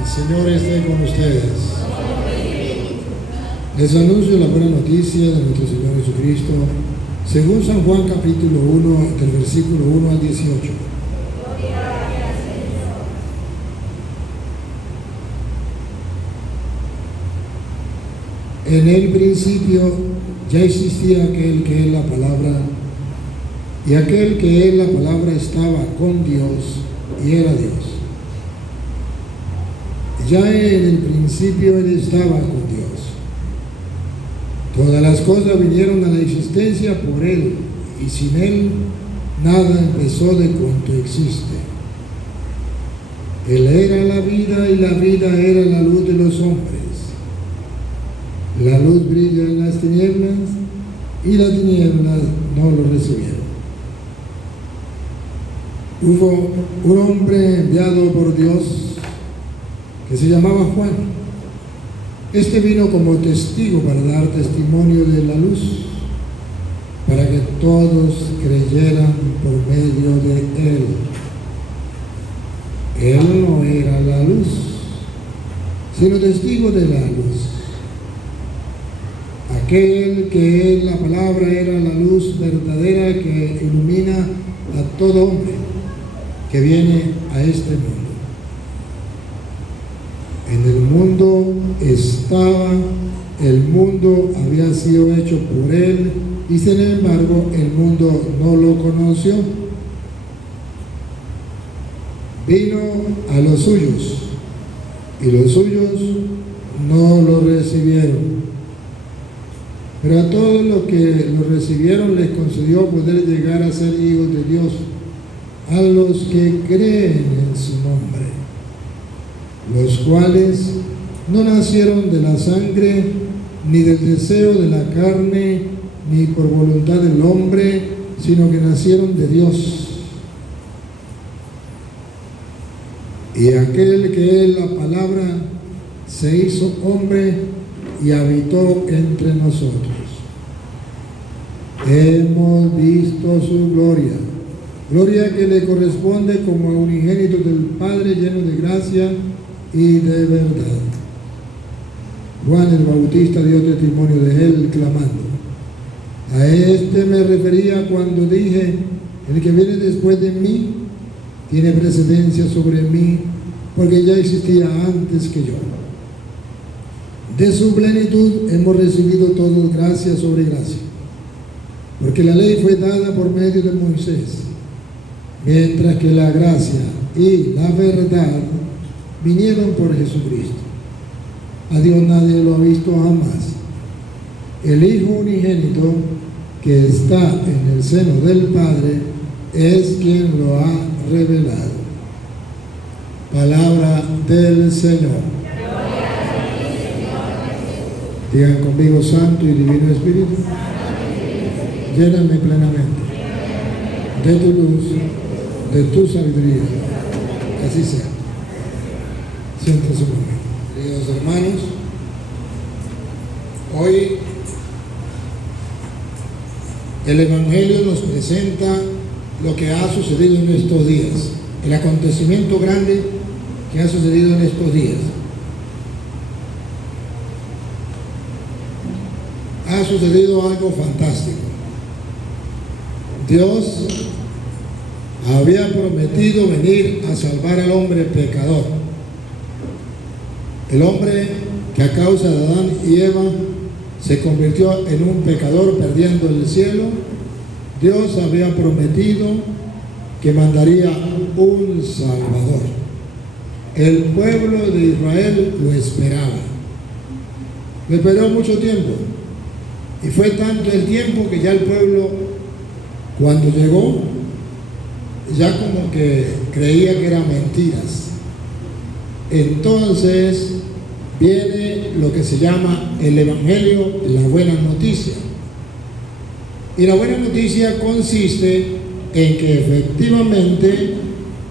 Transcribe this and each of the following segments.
El Señor esté con ustedes. Les anuncio la buena noticia de nuestro Señor Jesucristo, según San Juan capítulo 1, del versículo 1 al 18. En el principio ya existía aquel que es la palabra, y aquel que es la palabra estaba con Dios y era Dios. Ya en el principio Él estaba con Dios. Todas las cosas vinieron a la existencia por Él, y sin Él nada empezó de cuanto existe. Él era la vida, y la vida era la luz de los hombres. La luz brilla en las tinieblas, y las tinieblas no lo recibieron. Hubo un hombre enviado por Dios que se llamaba Juan. Este vino como testigo para dar testimonio de la luz, para que todos creyeran por medio de él. Él no era la luz, sino testigo de la luz. Aquel que es la palabra era la luz verdadera que ilumina a todo hombre que viene a este mundo. En el mundo estaba, el mundo había sido hecho por él, y sin embargo el mundo no lo conoció. Vino a los suyos, y los suyos no lo recibieron. Pero a todos los que lo recibieron les concedió poder llegar a ser hijos de Dios, a los que creen en su nombre, los cuales no nacieron de la sangre, ni del deseo de la carne, ni por voluntad del hombre, sino que nacieron de Dios. Y aquel que es la palabra se hizo hombre y habitó entre nosotros. Hemos visto su gloria, gloria que le corresponde como a unigénito del Padre, lleno de gracia y de verdad. Juan el Bautista dio testimonio de él, clamando: a este me refería cuando dije: el que viene después de mí tiene precedencia sobre mí, porque ya existía antes que yo. De su plenitud hemos recibido todos gracia sobre gracia, porque la ley fue dada por medio de Moisés, mientras que la gracia y la verdad vinieron por Jesucristo. A Dios nadie lo ha visto jamás. El Hijo unigénito que está en el seno del Padre es quien lo ha revelado. Palabra del Señor. Digan conmigo: Santo y Divino Espíritu, lléname plenamente de tu luz, de tu sabiduría. Así sea. Siéntese conmigo. Queridos hermanos, hoy el Evangelio nos presenta lo que ha sucedido en estos días, el acontecimiento grande que ha sucedido en estos días. Ha sucedido algo fantástico. Dios había prometido venir a salvar al hombre pecador. El hombre que a causa de Adán y Eva se convirtió en un pecador, perdiendo el cielo. Dios había prometido que mandaría un Salvador. El pueblo de Israel lo esperaba. Lo esperó mucho tiempo. Y fue tanto el tiempo que ya el pueblo, cuando llegó, ya como que creía que eran mentiras. Entonces viene lo que se llama el Evangelio, la buena noticia. Y la buena noticia consiste en que efectivamente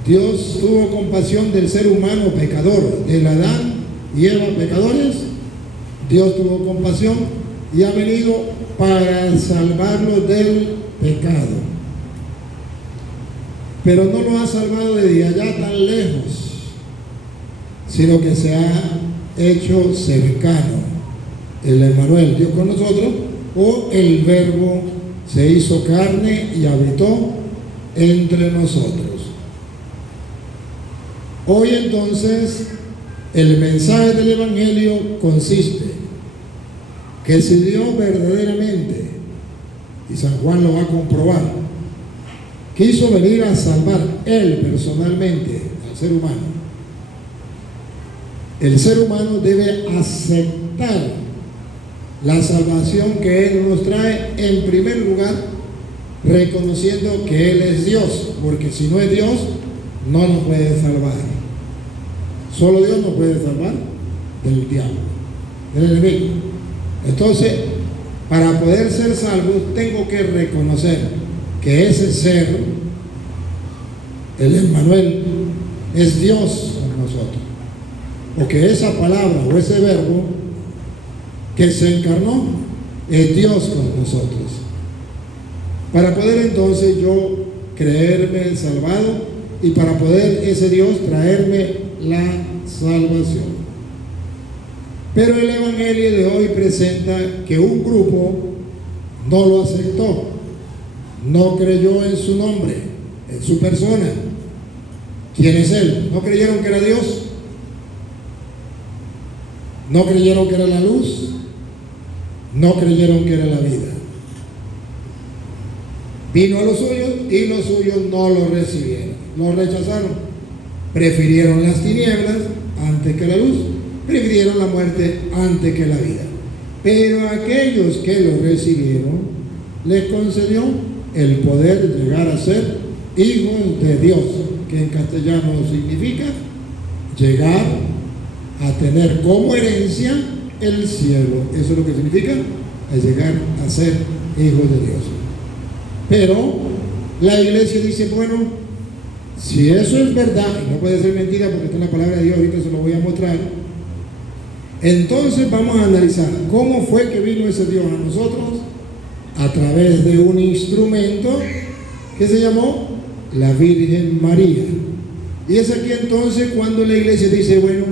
Dios tuvo compasión del ser humano pecador, del Adán y Eva pecadores. Dios tuvo compasión y ha venido para salvarlo del pecado. Pero no lo ha salvado desde allá tan lejos. sino que se ha hecho cercano. El Emmanuel, Dios con nosotros, o el Verbo se hizo carne y habitó entre nosotros. Hoy entonces el mensaje del Evangelio consiste que si Dios verdaderamente, y San Juan lo va a comprobar, quiso venir a salvar Él personalmente al ser humano, el ser humano debe aceptar la salvación que Él nos trae, en primer lugar, reconociendo que Él es Dios, porque si no es Dios, no nos puede salvar. Solo Dios nos puede salvar del diablo, del enemigo. Entonces, para poder ser salvos, tengo que reconocer que ese ser, el Emmanuel, es Dios con nosotros. O que esa palabra o ese verbo que se encarnó es Dios con nosotros. Para poder entonces yo creerme salvado y para poder ese Dios traerme la salvación. Pero el Evangelio de hoy presenta que un grupo no lo aceptó, no creyó en su nombre, en su persona. ¿Quién es Él? No creyeron que era Dios, no creyeron que era la luz, no creyeron que era la vida. Vino a los suyos y los suyos no lo recibieron, lo rechazaron. Prefirieron las tinieblas antes que la luz, prefirieron la muerte antes que la vida. Pero a aquellos que lo recibieron, les concedió el poder de llegar a ser hijos de Dios, que en castellano significa llegar a tener como herencia el cielo. Eso es lo que significa llegar a ser hijos de Dios. Pero la iglesia dice, bueno, si eso es verdad, y no puede ser mentira porque está en la palabra de Dios, ahorita se lo voy a mostrar, entonces vamos a analizar cómo fue que vino ese Dios a nosotros a través de un instrumento que se llamó la Virgen María. Y es aquí entonces cuando la iglesia dice, bueno,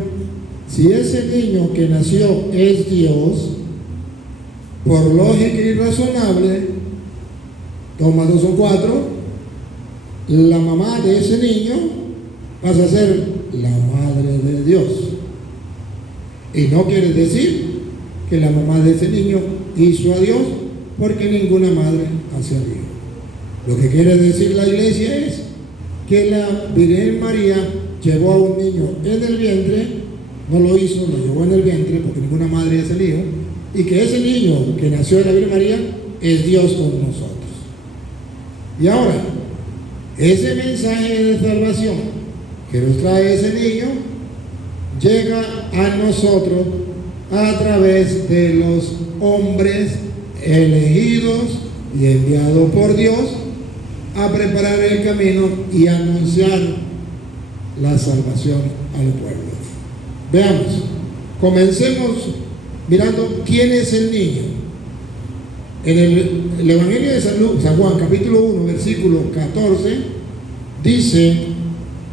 si ese niño que nació es Dios, por lógica y razonable, toma 2 o 4, la mamá de ese niño pasa a ser la madre de Dios. Y no quiere decir que la mamá de ese niño hizo a Dios, porque ninguna madre hace a Dios. Lo que quiere decir la iglesia es que la Virgen María llevó a un niño en el vientre, no lo hizo, lo llevó en el vientre, porque ninguna madre hace el hijo, y que ese niño que nació de la Virgen María es Dios con nosotros. Y ahora, ese mensaje de salvación que nos trae ese niño llega a nosotros a través de los hombres elegidos y enviados por Dios a preparar el camino y anunciar la salvación al pueblo. Veamos, comencemos mirando quién es el niño. En el Evangelio de San Juan, capítulo 1, versículo 14, dice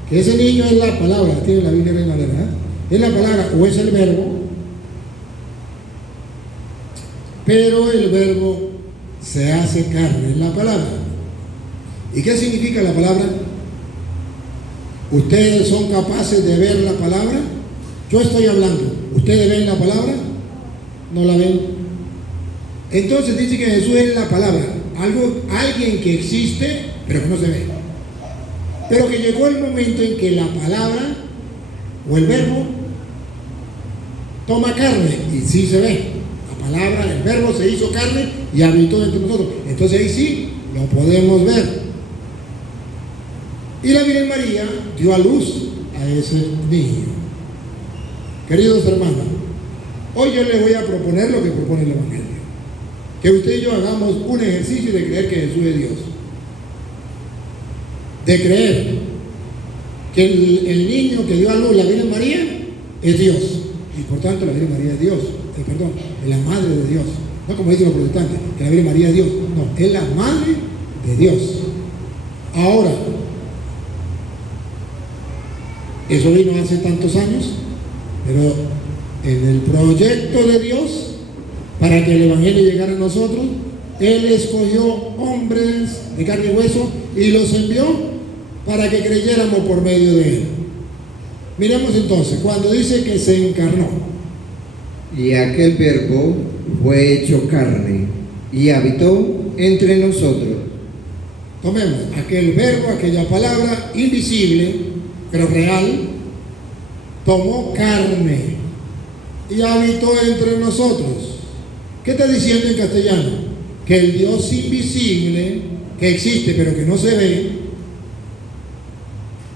que ese niño es la palabra, tiene la Biblia Reina Valera, es la palabra o es el verbo, pero el verbo se hace carne, es la palabra. ¿Y qué significa la palabra? ¿Ustedes son capaces de ver la palabra? Yo estoy hablando, ¿ustedes ven la palabra? ¿No la ven? Entonces dice que Jesús es la palabra, alguien que existe, pero que no se ve. Pero que llegó el momento en que la palabra o el verbo toma carne y sí se ve. La palabra, el verbo se hizo carne y habitó entre nosotros. Entonces ahí sí lo podemos ver. Y la Virgen María dio a luz a ese niño. Queridos hermanos, hoy yo les voy a proponer lo que propone el Evangelio. Que usted y yo hagamos un ejercicio de creer que Jesús es Dios. De creer que el niño que dio a luz la Virgen María es Dios. Y por tanto la Virgen María es Dios. Perdón, es la madre de Dios. No como dicen los protestantes, que la Virgen María es Dios. No, es la madre de Dios. Ahora, eso vino hace tantos años Pero en el proyecto de Dios, para que el Evangelio llegara a nosotros, Él escogió hombres de carne y hueso y los envió para que creyéramos por medio de Él. Miremos entonces, cuando dice que se encarnó. Y aquel verbo fue hecho carne y habitó entre nosotros. Tomemos aquel verbo, aquella palabra invisible, pero real, tomó carne y habitó entre nosotros. ¿Qué está diciendo en castellano? Que el Dios invisible, que existe pero que no se ve,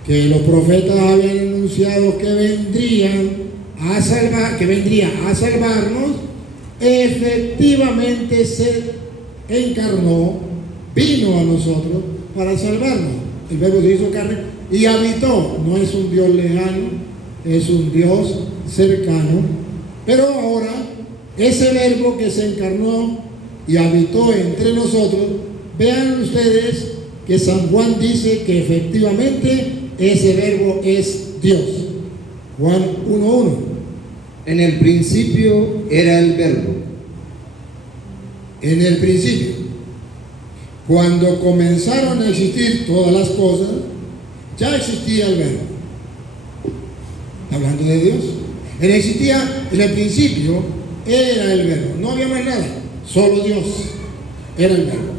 que los profetas habían anunciado que vendría a salvarnos, efectivamente se encarnó, vino a nosotros para salvarnos. El verbo se hizo carne y habitó. No es un Dios lejano, es un Dios cercano. Pero ahora, ese verbo que se encarnó y habitó entre nosotros, vean ustedes que San Juan dice que efectivamente ese verbo es Dios. Juan 1:1. En el principio era el verbo. En el principio, cuando comenzaron a existir todas las cosas, ya existía el verbo. Hablando de Dios. Él existía en el principio, era el verbo. No había más nada, solo Dios era el verbo.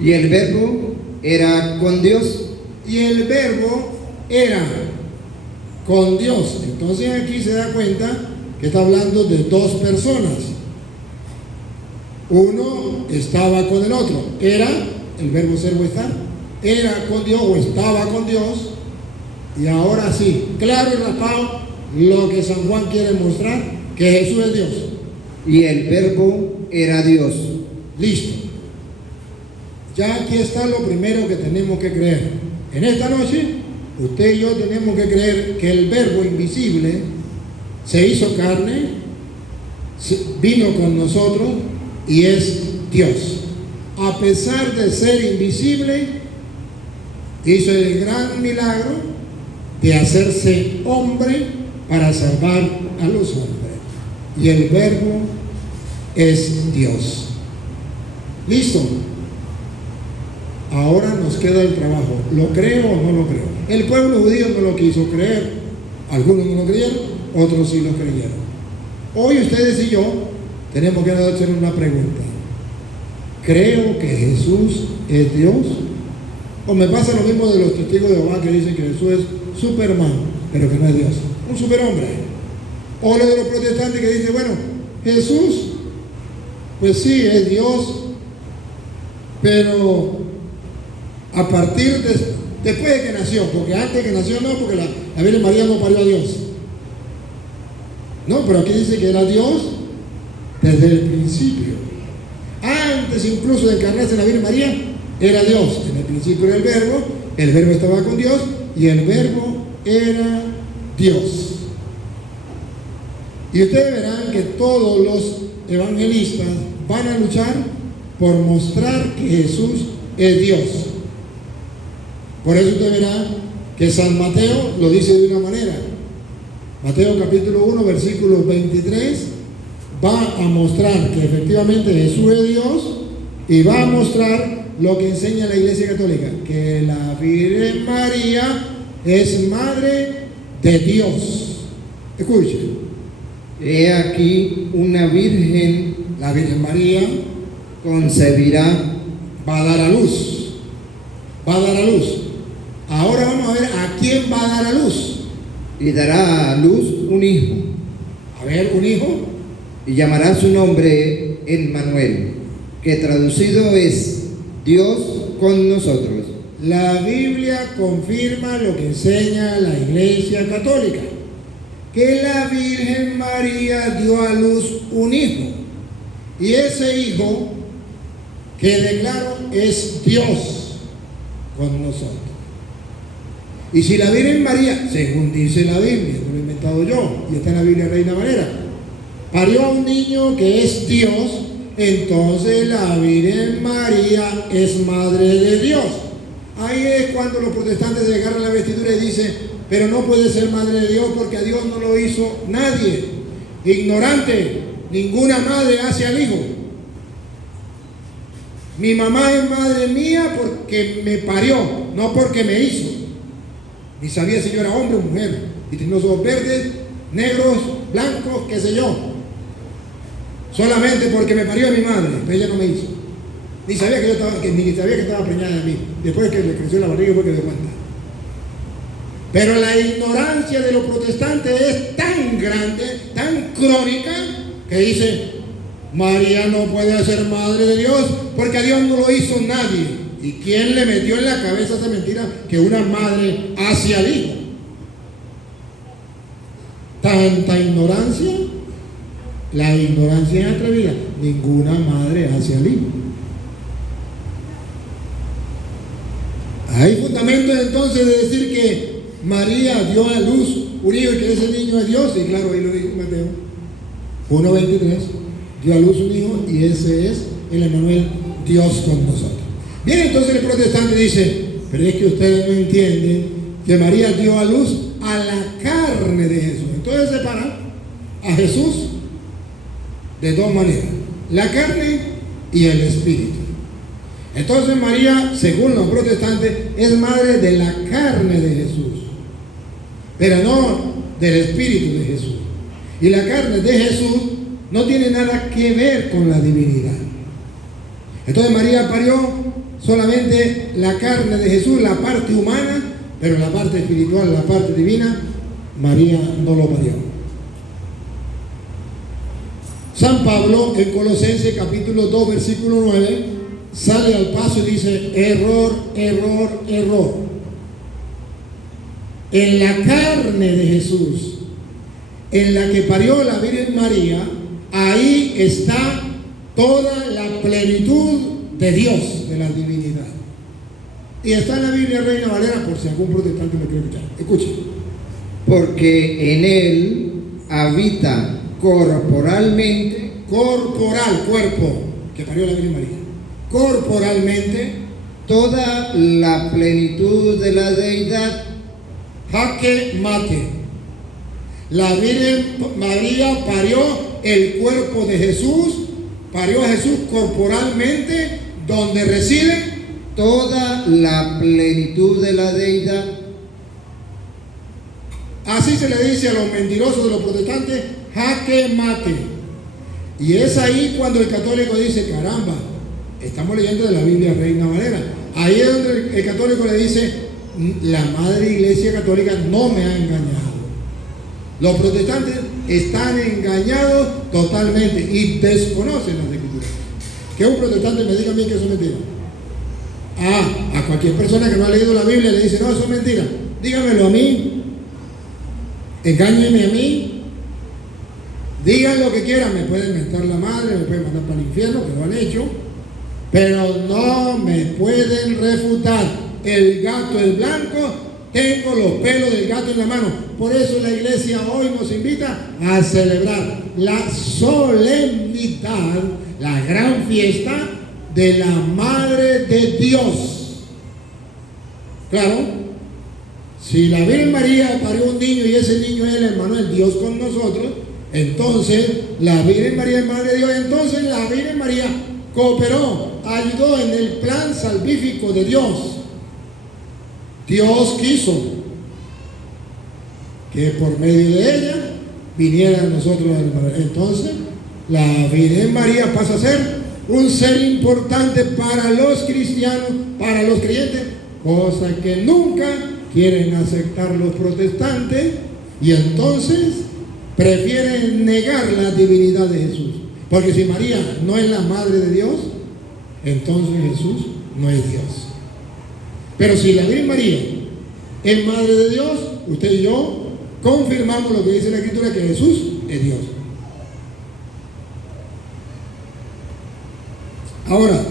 Y el verbo era con Dios. Y el verbo era con Dios. Entonces aquí se da cuenta que está hablando de dos personas. Uno estaba con el otro. Era, el verbo ser o estar, era con Dios o estaba con Dios. Y ahora sí, claro y raspado, lo que San Juan quiere mostrar, que Jesús es Dios. Y el verbo era Dios. Listo. Ya aquí está lo primero que tenemos que creer. En esta noche, usted y yo tenemos que creer que el verbo invisible se hizo carne, vino con nosotros y es Dios. A pesar de ser invisible, hizo el gran milagro de hacerse hombre para salvar a los hombres. Y el verbo es Dios. ¿Listo? Ahora nos queda el trabajo. ¿Lo creo o no lo creo? El pueblo judío no lo quiso creer. Algunos no lo creyeron, otros sí lo creyeron. Hoy ustedes y yo tenemos que hacer una pregunta. ¿Creo que Jesús es Dios? ¿O me pasa lo mismo de los testigos de Jehová que dicen que Jesús es Superman, pero que no es Dios? Un superhombre. O lo de los protestantes que dicen, bueno, Jesús, pues sí, es Dios, pero a partir de, después de que nació, porque antes que nació no, porque la Virgen María no parió a Dios. No, pero aquí dice que era Dios desde el principio. Antes incluso de encarnarse la Virgen María, era Dios. En el principio era el verbo estaba con Dios y el verbo era Dios. Y ustedes verán que todos los evangelistas van a luchar por mostrar que Jesús es Dios. Por eso usted verá que San Mateo lo dice de una manera. Mateo capítulo 1, versículo 23, va a mostrar que efectivamente Jesús es Dios y va a mostrar lo que enseña la Iglesia Católica, que la Virgen María es madre de Dios. Escuchen. He aquí una virgen, la Virgen María, concebirá, va a dar a luz. Va a dar a luz. Ahora vamos a ver a quién va a dar a luz. y dará a luz un hijo. A ver, un hijo. Y llamará su nombre Emmanuel, que traducido es Dios con nosotros. La Biblia confirma lo que enseña la Iglesia Católica, que la Virgen María dio a luz un hijo, y ese hijo, que declaro, es Dios con nosotros. Y si la Virgen María, según dice la Biblia, no lo he inventado yo, y está en la Biblia Reina Valera, parió a un niño que es Dios, entonces la Virgen María es madre de Dios. Ahí es cuando los protestantes se agarran la vestidura y dicen, pero no puede ser madre de Dios porque a Dios no lo hizo nadie. Ignorante, ninguna madre hace al hijo. Mi mamá es madre mía porque me parió, no porque me hizo. Ni sabía si yo era hombre o mujer. Y tenía los ojos verdes, negros, blancos, qué sé yo. Solamente porque me parió mi madre, pero ella no me hizo. Ni sabía que estaba preñada de mí. Después que le creció la barriga fue que me dio cuenta. Pero la ignorancia de los protestantes es tan grande, tan crónica, que dice, María no puede ser madre de Dios porque a Dios no lo hizo nadie. ¿Y quién le metió en la cabeza esa mentira que una madre hace al hijo? Tanta ignorancia. La ignorancia es atrevida. Ninguna madre hace al hijo. Hay fundamentos entonces de decir que María dio a luz un hijo y que ese niño es Dios. Y claro, ahí lo dice Mateo 1:23. Dio a luz un hijo y ese es el Emmanuel, Dios con nosotros. Bien, entonces el protestante dice, pero es que ustedes no entienden que María dio a luz a la carne de Jesús. Entonces separa a Jesús de dos maneras, la carne y el espíritu. Entonces María, según los protestantes, es madre de la carne de Jesús, pero no del espíritu de Jesús. Y la carne de Jesús no tiene nada que ver con la divinidad. Entonces María parió solamente la carne de Jesús, la parte humana, pero la parte espiritual, la parte divina, María no lo parió. San Pablo en Colosenses capítulo 2 versículo 9 sale al paso y dice, error, error, error. En la carne de Jesús, en la que parió la Virgen María, ahí está toda la plenitud de Dios, de la divinidad. Y está en la Biblia Reina Valera, por si algún protestante me quiere escuchar. Escuchen. Porque en él habita corporalmente, corporal, cuerpo, que parió la Virgen María, corporalmente, toda la plenitud de la deidad. Jaque mate. La Virgen María parió el cuerpo de Jesús, parió a Jesús corporalmente, donde reside toda la plenitud de la deidad. Así se le dice a los mentirosos de los protestantes, jaque mate. Y es ahí cuando el católico dice, caramba, estamos leyendo de la Biblia Reina Valera. Ahí es donde el católico le dice, la Madre Iglesia Católica no me ha engañado. Los protestantes están engañados totalmente y desconocen las escrituras. Que un protestante me diga a mí que eso es mentira. A cualquier persona que no ha leído la Biblia le dice, no, eso es mentira. Dígamelo a mí. Engáñenme a mí. Digan lo que quieran. Me pueden mentar la madre, me pueden mandar para el infierno, que lo han hecho. Pero no me pueden refutar. El gato es blanco, tengo los pelos del gato en la mano. Por eso la iglesia hoy nos invita a celebrar la solemnidad, la gran fiesta de la Madre de Dios. Claro, si la Virgen María parió un niño y ese niño es el Emmanuel, Dios con nosotros, entonces la Virgen María es Madre de Dios. Entonces la Virgen María cooperó, ayudó en el plan salvífico de Dios. Dios quiso que por medio de ella viniera a nosotros. Entonces la Virgen María pasa a ser un ser importante para los cristianos, para los creyentes, cosa que nunca quieren aceptar los protestantes, y entonces prefieren negar la divinidad de Jesús. Porque si María no es la madre de Dios, entonces Jesús no es Dios. Pero si la Virgen María es madre de Dios, usted y yo confirmamos lo que dice la Escritura, que Jesús es Dios. Ahora,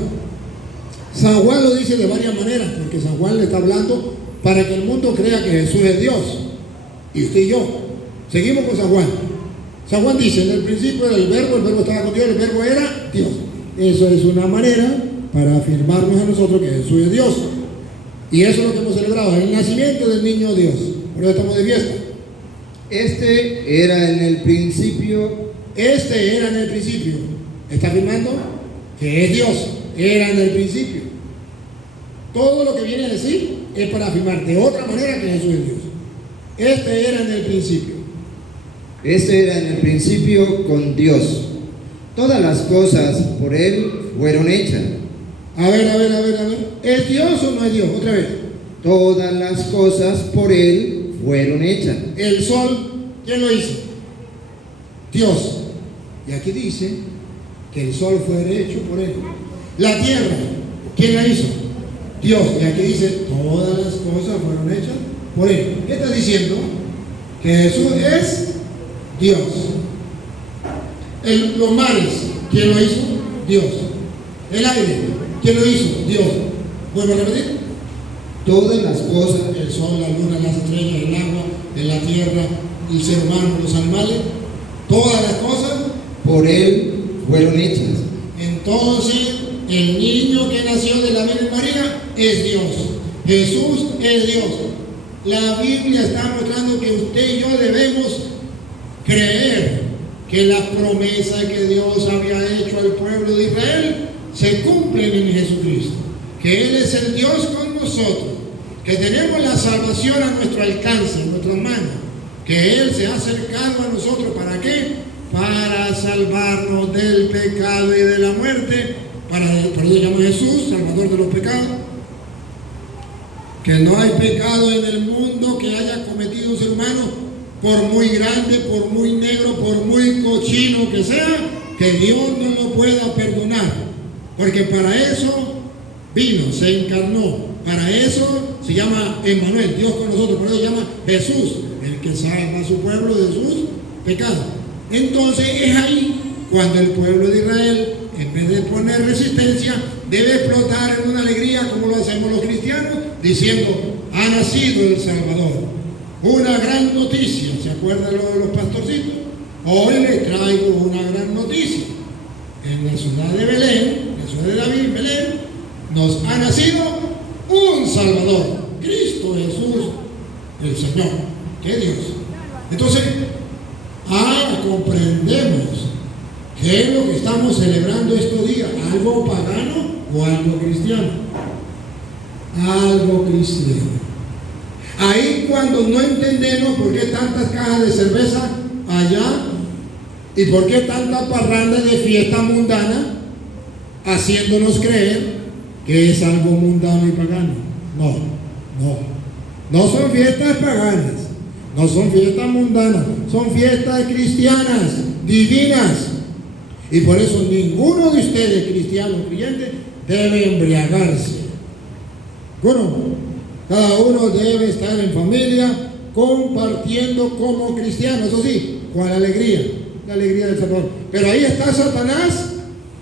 San Juan lo dice de varias maneras, porque San Juan le está hablando para que el mundo crea que Jesús es Dios. Y usted y yo seguimos con San Juan. San Juan dice, en el principio era el verbo estaba con Dios, el verbo era Dios. Eso es una manera para afirmarnos a nosotros que Jesús es Dios. Y eso es lo que hemos celebrado, el nacimiento del niño Dios. por eso estamos de fiesta. Este era en el principio. Este era en el principio. Está afirmando que es Dios. Era en el principio. Todo lo que viene a decir es para afirmar de otra manera que Jesús es Dios. Este era en el principio. Este era en el principio con Dios. Todas las cosas por Él fueron hechas. A ver. ¿Es Dios o no es Dios? Otra vez. Todas las cosas por Él fueron hechas. El sol, ¿quién lo hizo? Dios. Y aquí dice que el sol fue hecho por Él. La tierra, ¿quién la hizo? Dios. Y aquí dice, todas las cosas fueron hechas por Él. ¿Qué está diciendo? Que Jesús es Dios. Los mares, ¿quién lo hizo? Dios. El aire, ¿quién lo hizo? Dios. ¿Vuelvo a repetir? Todas las cosas, el sol, la luna, las estrellas, el agua, la tierra, el ser humano, los animales, todas las cosas por Él fueron hechas. Entonces, el niño que nació de la Virgen María es Dios. Jesús es Dios. La Biblia está mostrando que usted y yo debemos creer que las promesas que Dios había hecho al pueblo de Israel se cumplen en Jesucristo. Que Él es el Dios con nosotros. Que tenemos la salvación a nuestro alcance, en nuestras manos. Que Él se ha acercado a nosotros. ¿Para qué? Para salvarnos del pecado y de la muerte. Por eso llama Jesús, Salvador de los pecados. Que no hay pecado en el mundo que haya cometido un ser humano, por muy grande, por muy negro, por muy cochino que sea, que Dios no lo pueda perdonar. Porque para eso vino, se encarnó. Para eso se llama Emmanuel, Dios con nosotros. Por eso se llama Jesús, el que salva a su pueblo de sus pecados. Entonces es ahí cuando el pueblo de Israel, en vez de poner resistencia, debe explotar en una alegría como lo hacemos los cristianos, diciendo, ha nacido el Salvador. Una gran noticia, ¿se acuerdan lo de los pastorcitos? Hoy les traigo una gran noticia. En la ciudad de Belén, en la ciudad de David, Belén, nos ha nacido un Salvador, Cristo Jesús, el Señor, que es Dios. Entonces, comprendemos qué es lo que estamos celebrando estos días, algo pagano o algo cristiano. Algo cristiano. Ahí cuando no entendemos por qué tantas cajas de cerveza allá y por qué tanta parranda de fiesta mundana, haciéndonos creer que es algo mundano y pagano. No son fiestas paganas, no son fiestas mundanas, son fiestas cristianas, divinas. Y por eso ninguno de ustedes, cristianos, creyentes, debe embriagarse. Bueno, cada uno debe estar en familia compartiendo como cristiano. Eso sí, con la alegría del Salvador. Pero ahí está Satanás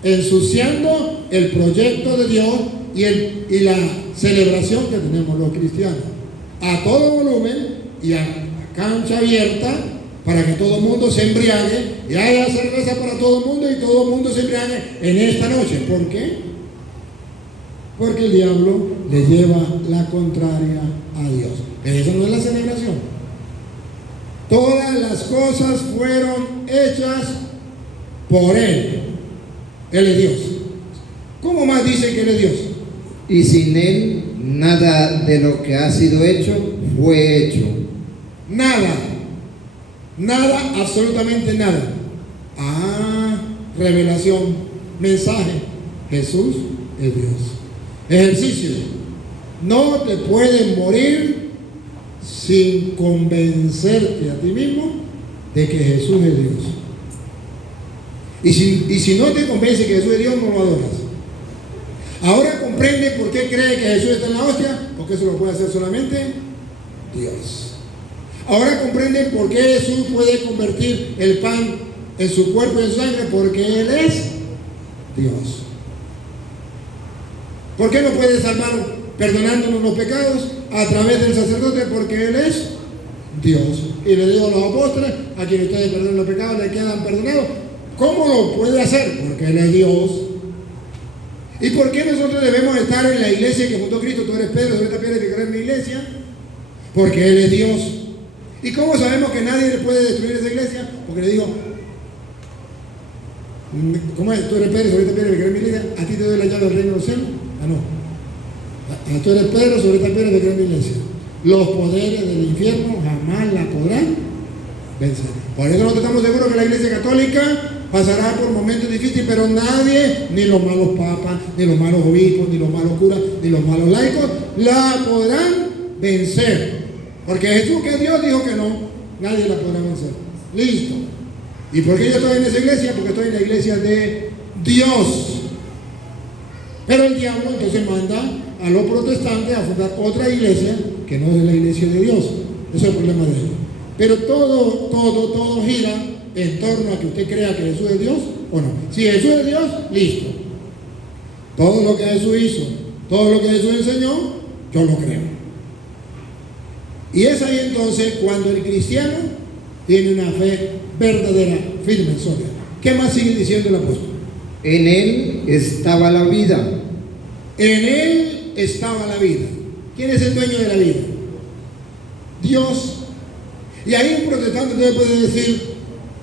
ensuciando el proyecto de Dios y la celebración que tenemos los cristianos. A todo volumen y a cancha abierta para que todo el mundo se embriague y haya cerveza para todo el mundo y todo el mundo se embriague en esta noche. ¿Por qué? Porque el diablo le lleva la contraria a Dios. Eso no es la celebración. Todas las cosas fueron hechas por Él. Él es Dios. ¿Cómo más dice que Él es Dios? Y sin Él, nada de lo que ha sido hecho fue hecho. Nada, absolutamente nada. Revelación, mensaje. Jesús es Dios. Ejercicio. No te puedes morir sin convencerte a ti mismo de que Jesús es Dios. Y si no te convence que Jesús es Dios, no lo adoras. Ahora comprende por qué cree que Jesús está en la hostia, porque eso lo puede hacer solamente Dios. Ahora comprenden por qué Jesús puede convertir el pan en su cuerpo y en su sangre, porque Él es Dios. ¿Por qué no puede salvar perdonándonos los pecados a través del sacerdote? Porque Él es Dios. Y le digo a los apóstoles, a quienes ustedes perdonan los pecados, le quedan perdonados. ¿Cómo lo puede hacer? Porque Él es Dios. ¿Y por qué nosotros debemos estar en la iglesia que fundó Cristo? Tú eres Pedro, tú eres esta piedra que crees en mi iglesia. Porque Él es Dios. ¿Y cómo sabemos que nadie puede destruir esa iglesia? Porque le digo, ¿cómo es? Tú eres Pedro, sobre esta piedra que crees mi iglesia, a ti te doy la llave del reino de los cielos. Ah, no. Tú eres Pedro, sobre esta piedra que crees mi iglesia. Los poderes del infierno jamás la podrán vencer. Por eso nosotros estamos seguros que la iglesia católica pasará por momentos difíciles, pero nadie, ni los malos papas, ni los malos obispos, ni los malos curas, ni los malos laicos, la podrán vencer. Porque Jesús, que es Dios, dijo que no, nadie la podrá vencer. Listo. ¿Y por qué yo estoy en esa iglesia? Porque estoy en la iglesia de Dios. Pero el diablo entonces manda a los protestantes a fundar otra iglesia que no es la iglesia de Dios. Ese es el problema de ellos. Pero todo gira en torno a que usted crea que Jesús es Dios o no. Si Jesús es Dios, listo. Todo lo que Jesús hizo, todo lo que Jesús enseñó, yo lo creo. Y es ahí entonces cuando el cristiano tiene una fe verdadera, firme, sólida. ¿Qué más sigue diciendo el apóstol? En él estaba la vida. En él estaba la vida. ¿Quién es el dueño de la vida? Dios. Y ahí un protestante usted puede decir,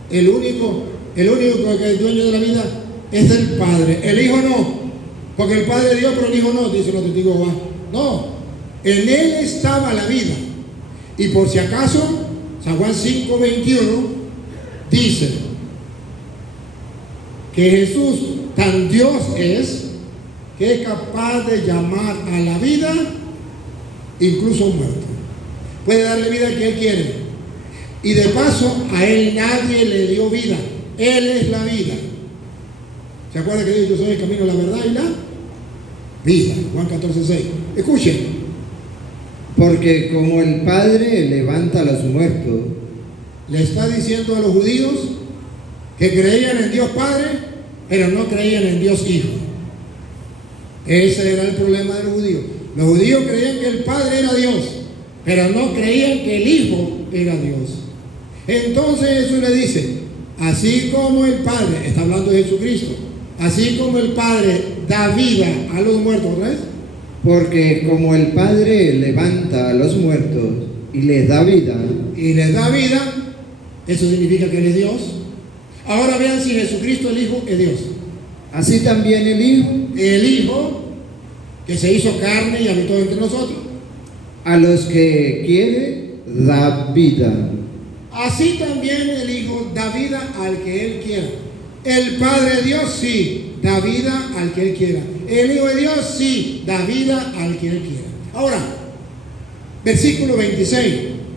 el único que es el dueño de la vida es el Padre. El Hijo no, porque el Padre es Dios, pero el Hijo no, dice los testigos de Jehová. No, en él estaba la vida. Y por si acaso, San Juan 5:21 dice que Jesús tan Dios es que es capaz de llamar a la vida incluso a un muerto. Puede darle vida al que él quiere. Y de paso, a él nadie le dio vida. Él es la vida. ¿Se acuerdan que dice, yo soy el camino, la verdad y la vida? Juan 14:6. Escuchen. Porque como el Padre levanta a los muertos. Le está diciendo a los judíos que creían en Dios Padre, pero no creían en Dios Hijo. Ese era el problema de los judíos. Los judíos creían que el Padre era Dios, pero no creían que el Hijo era Dios. Entonces Jesús le dice, así como el Padre, está hablando de Jesucristo, así como el Padre da vida a los muertos, ¿otra vez? Porque como el Padre levanta a los muertos y les da vida, eso significa que Él es Dios. Ahora vean si Jesucristo el Hijo es Dios. así también El Hijo que se hizo carne y habitó entre nosotros. a los que quiere da vida. Así también el Hijo da vida al que Él quiera. El Padre de Dios sí da vida al que Él quiera. El Hijo de Dios sí da vida al que Él quiera. Ahora, versículo 26.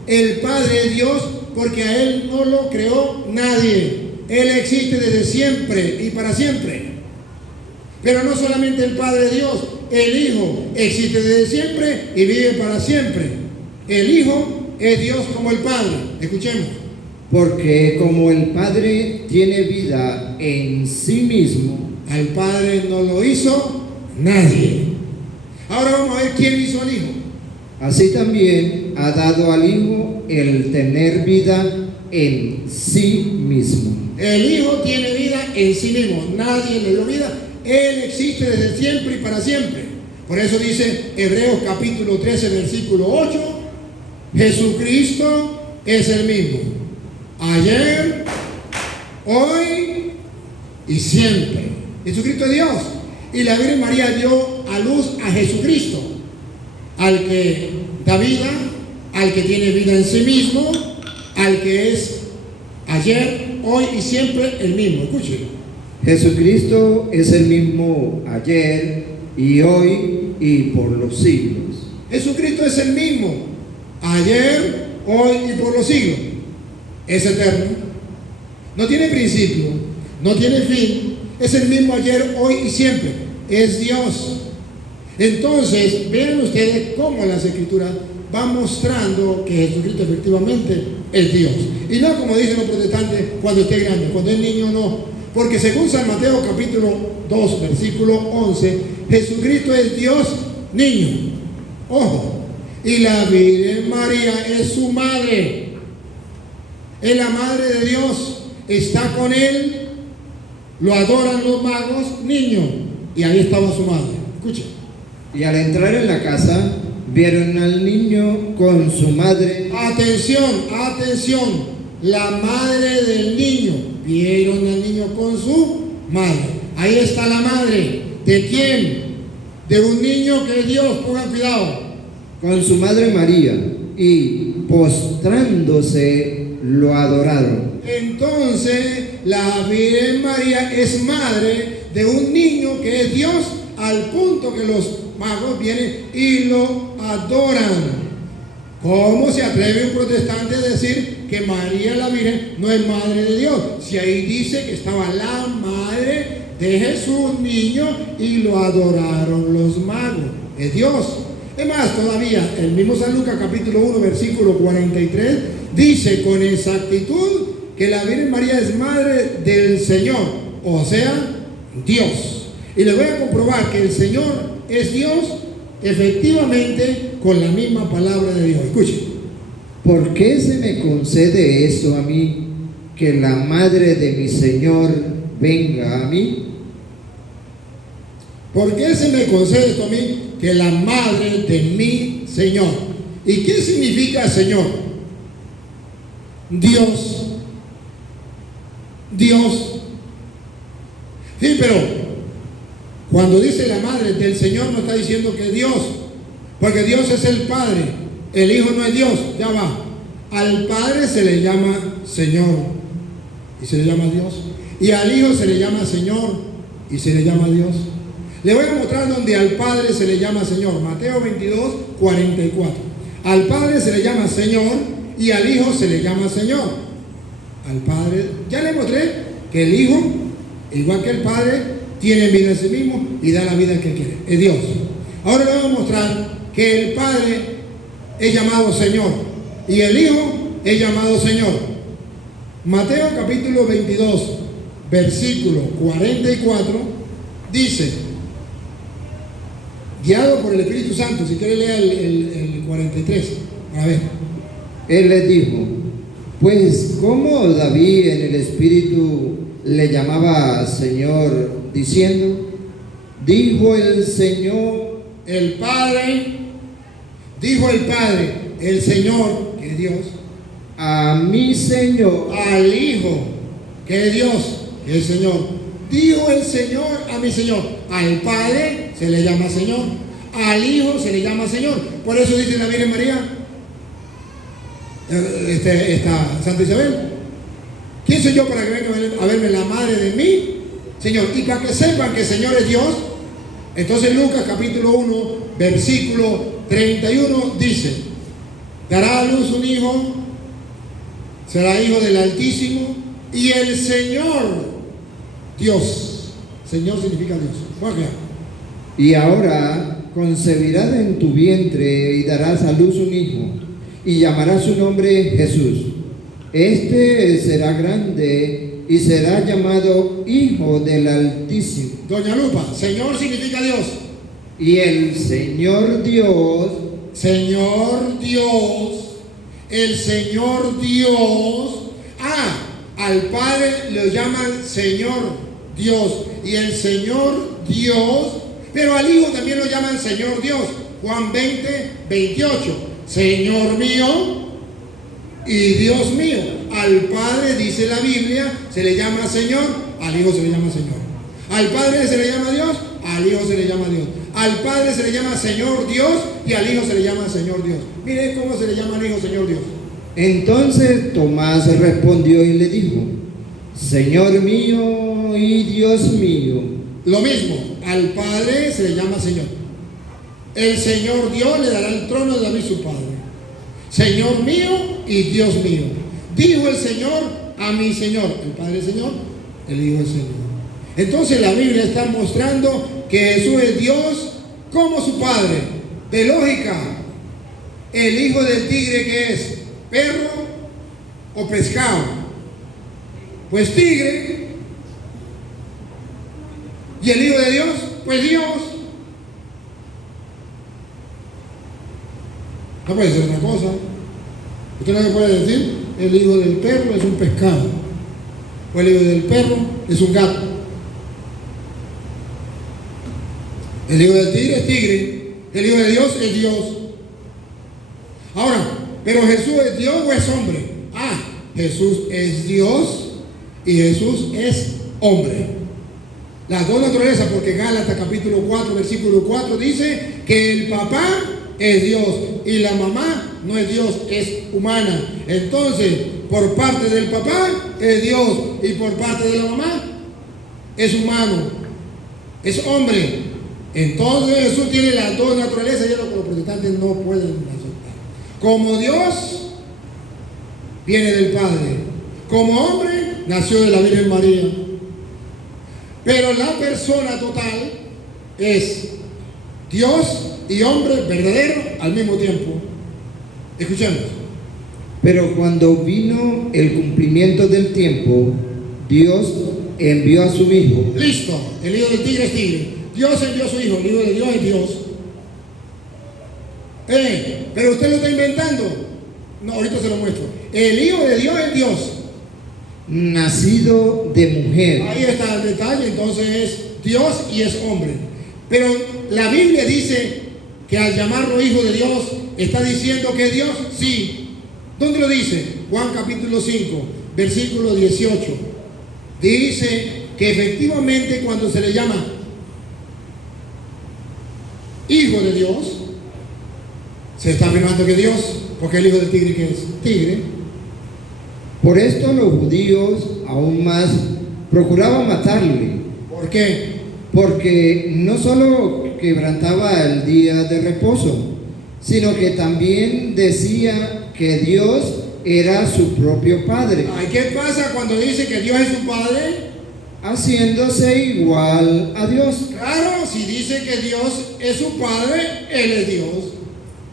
El Padre es Dios porque a Él no lo creó nadie. Él existe desde siempre y para siempre. Pero no solamente el Padre es Dios, el Hijo existe desde siempre y vive para siempre. El Hijo es Dios como el Padre. Escuchemos. Porque como el Padre tiene vida en sí mismo, Al Padre no lo hizo nadie. Ahora vamos a ver quién hizo al Hijo. así también ha dado al Hijo el tener vida en sí mismo. El Hijo tiene vida en sí mismo. Nadie le dio vida. Él existe desde siempre y para siempre. Por eso dice Hebreos capítulo 13, versículo 8, Jesucristo es el mismo. Ayer, hoy y siempre. Jesucristo es Dios. Y la Virgen María dio a luz a Jesucristo, al que da vida, al que tiene vida en sí mismo, al que es ayer, hoy y siempre el mismo. Escuchen. Jesucristo es el mismo ayer y hoy y por los siglos. Jesucristo es el mismo ayer, hoy y por los siglos. Es eterno. No tiene principio, no tiene fin. Es el mismo ayer, hoy y siempre. Es Dios. Entonces, vean ustedes cómo las Escrituras van mostrando que Jesucristo efectivamente es Dios. Y no como dicen los protestantes, cuando esté grande, cuando es niño no. Porque según San Mateo capítulo 2, versículo 11, Jesucristo es Dios niño. Ojo. Y la Virgen María es su madre. Es la madre de Dios. Está con él. Lo adoran los magos, niño. Y ahí estaba su madre. Escuchen. Y al entrar en la casa, vieron al niño con su madre. Atención, atención. La madre del niño. Vieron al niño con su madre. Ahí está la madre. ¿De quién? De un niño que es Dios. Pongan cuidado. Con su madre María, y postrándose lo adoraron. Entonces, la Virgen María es madre de un niño que es Dios, al punto que los magos vienen y lo adoran. ¿Cómo se atreve un protestante a decir que María la Virgen no es madre de Dios? Si ahí dice que estaba la madre de Jesús, niño, y lo adoraron los magos. Es Dios. Es más, todavía, el mismo San Lucas capítulo 1, versículo 43, dice con exactitud que la Virgen María es madre del Señor, o sea, Dios. Y les voy a comprobar que el Señor es Dios, efectivamente, con la misma palabra de Dios. Escuchen. ¿Por qué se me concede esto a mí, que la madre de mi Señor venga a mí? ¿Por qué se me concede esto a mí? Que la madre de mi Señor. ¿Y qué significa Señor? Dios. Dios. Sí, pero cuando dice la madre del Señor no está diciendo que es Dios, porque Dios es el Padre, el Hijo no es Dios, ya va. Al Padre se le llama Señor y se le llama Dios, y al Hijo se le llama Señor y se le llama Dios. Le voy a mostrar donde al Padre se le llama Señor. Mateo 22, 44. Al Padre se le llama Señor y al Hijo se le llama Señor. Al Padre, ya le mostré que el Hijo, igual que el Padre, tiene vida en sí mismo y da la vida que quiere. Es Dios. Ahora le voy a mostrar que el Padre es llamado Señor y el Hijo es llamado Señor. Mateo capítulo 22, versículo 44, dice, guiado por el Espíritu Santo, si quiere leer el 43, a ver. Él les dijo, pues como David en el Espíritu le llamaba Señor, diciendo, dijo el Señor, El Padre, dijo el Padre, el Señor, que es Dios, a mi Señor, al Hijo, que es Dios, que es Señor. Dijo el Señor a mi Señor. Al Padre se le llama Señor, al Hijo se le llama Señor. Por eso dice la Virgen María, Santa Isabel, ¿quién soy yo para que venga a verme la madre de mí, Señor? Y para que sepan que el Señor es Dios, entonces Lucas capítulo 1, versículo 31 dice, dará a luz un hijo, será hijo del Altísimo, y el Señor, Dios, Señor significa Dios. Bueno, y ahora concebirás en tu vientre y darás a luz un hijo, y llamarás su nombre Jesús. Este será grande y será llamado Hijo del Altísimo. Doña Lupa, Señor significa Dios. Y el Señor Dios, Señor Dios, el Señor Dios. Al Padre lo llaman Señor Dios y el Señor Dios, pero al Hijo también lo llaman Señor Dios. Juan 20, 28. Señor mío y Dios mío. Al Padre, dice la Biblia, se le llama Señor, al Hijo se le llama Señor. Al Padre se le llama Dios, al Hijo se le llama Dios. Al Padre se le llama Señor Dios y al Hijo se le llama Señor Dios. Miren cómo se le llama al Hijo Señor Dios. entonces Tomás respondió y le dijo, Señor mío y Dios mío. Lo mismo, al Padre se le llama Señor. El Señor Dios le dará el trono de David su Padre. Señor mío y Dios mío. Dijo el Señor a mi Señor. El Padre es Señor, el Hijo es Señor. Entonces la Biblia está mostrando que Jesús es Dios como su Padre. De lógica, el hijo del tigre, ¿qué es? ¿Perro o pescado? Pues tigre. ¿Y el Hijo de Dios? Pues Dios. No puede ser otra cosa. Usted no me puede decir, el hijo del perro es un pescado, o el hijo del perro es un gato. El hijo del tigre es tigre, el Hijo de Dios es Dios. Ahora, ¿pero Jesús es Dios o es hombre? Jesús es Dios y Jesús es hombre. Las dos naturalezas, porque Gálatas capítulo 4, versículo 4 dice que el papá es Dios y la mamá no es Dios, es humana. Entonces, por parte del papá es Dios y por parte de la mamá es humano, es hombre. Entonces Jesús tiene las dos naturalezas y es lo que los protestantes no pueden aceptar. Como Dios viene del Padre, como hombre nació de la Virgen María. Pero la persona total es Dios y hombre verdadero al mismo tiempo. Escuchemos. Pero cuando vino el cumplimiento del tiempo, Dios envió a su Hijo. Listo, el hijo del tigre es tigre. Dios envió a su hijo, el hijo de Dios es Dios. Pero usted lo está inventando. No, ahorita se lo muestro. El hijo de Dios es Dios. Nacido de mujer. Ahí está el detalle, entonces es Dios y es hombre. Pero la Biblia dice que al llamarlo hijo de Dios, está diciendo que es Dios, sí. ¿Dónde lo dice? Juan capítulo 5, versículo 18. Dice que efectivamente cuando se le llama hijo de Dios, se está afirmando que es Dios, porque el hijo del tigre que es tigre. Por esto los judíos aún más procuraban matarle. ¿Por qué? Porque no solo quebrantaba el día de reposo, sino que también decía que Dios era su propio Padre, ¿Qué pasa cuando dice que Dios es su Padre? haciéndose igual a Dios. Claro, si dice que Dios es su Padre, Él es Dios.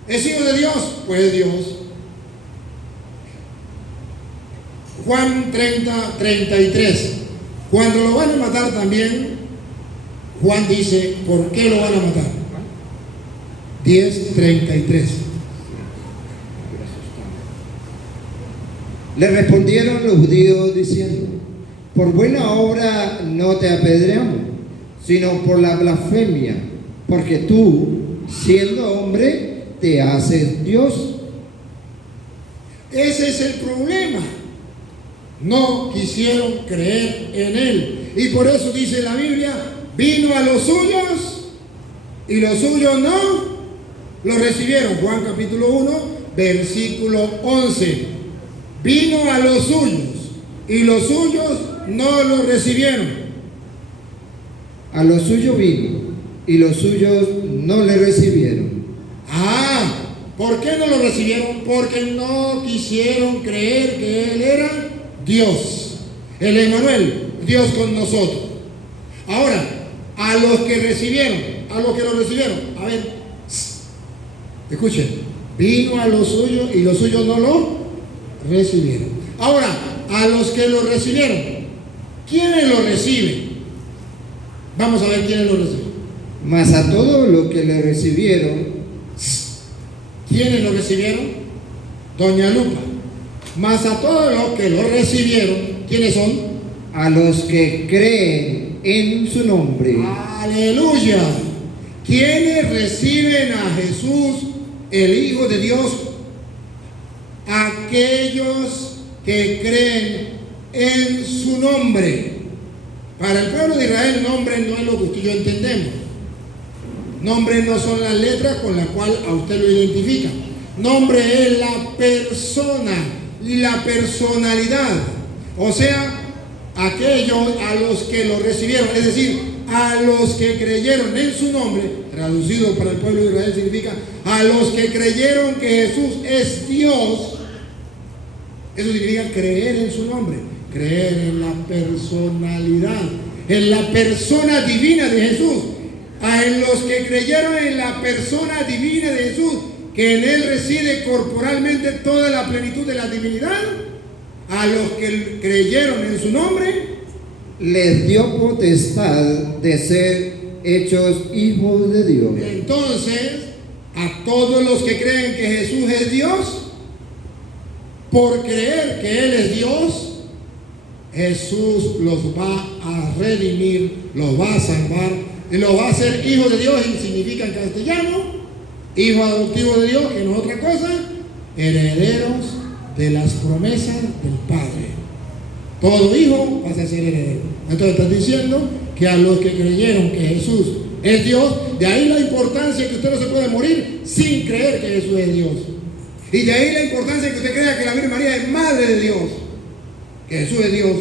¿Es hijo de Dios? Pues es Dios. Juan 30, 33. Cuando lo van a matar también, Juan dice, ¿por qué lo van a matar? 10, 33. Le respondieron los judíos diciendo: por buena obra no te apedreamos, sino por la blasfemia, porque tú, siendo hombre, te haces Dios. Ese es el problema. No quisieron creer en Él. Y por eso dice la Biblia, vino a los suyos y los suyos no lo recibieron. Juan capítulo 1, versículo 11. Vino a los suyos y los suyos no lo recibieron. A los suyos vino y los suyos no le recibieron. ¿Por qué no lo recibieron? Porque no quisieron creer que Él era Dios, el Emmanuel, Dios con nosotros. Ahora, a los que lo recibieron, a ver, escuchen, vino a los suyos y los suyos no lo recibieron. Ahora, a los que lo recibieron, ¿quiénes lo reciben? Vamos a ver quiénes lo reciben. Mas a todos los que le recibieron. ¿Quiénes lo recibieron? Doña Lupa. Mas a todos los que lo recibieron, ¿quiénes son? A los que creen en su nombre. Aleluya. ¿Quiénes reciben a Jesús, el Hijo de Dios? Aquellos que creen en su nombre. Para el pueblo de Israel, nombre no es lo que usted y yo entendemos. Nombre no son las letras con las cuales a usted lo identifica. Nombre es la persona y la personalidad. O sea, aquellos a los que lo recibieron, es decir, a los que creyeron en su nombre, traducido para el pueblo de Israel significa a los que creyeron que Jesús es Dios. Eso significa creer en su nombre, creer en la personalidad, en la persona divina de Jesús. En los que creyeron en la persona divina de Jesús, que en Él reside corporalmente toda la plenitud de la divinidad, a los que creyeron en su nombre, les dio potestad de ser hechos hijos de Dios. Entonces, a todos los que creen que Jesús es Dios, por creer que Él es Dios, Jesús los va a redimir, los va a salvar, y los va a hacer hijos de Dios, y significa en castellano, hijo adoptivo de Dios, que no es otra cosa, herederos de las promesas del Padre. Todo hijo pasa a ser heredero. Entonces estás diciendo que a los que creyeron que Jesús es Dios, de ahí la importancia que usted no se puede morir sin creer que Jesús es Dios. Y de ahí la importancia que usted crea que la Virgen María es madre de Dios, que Jesús es Dios.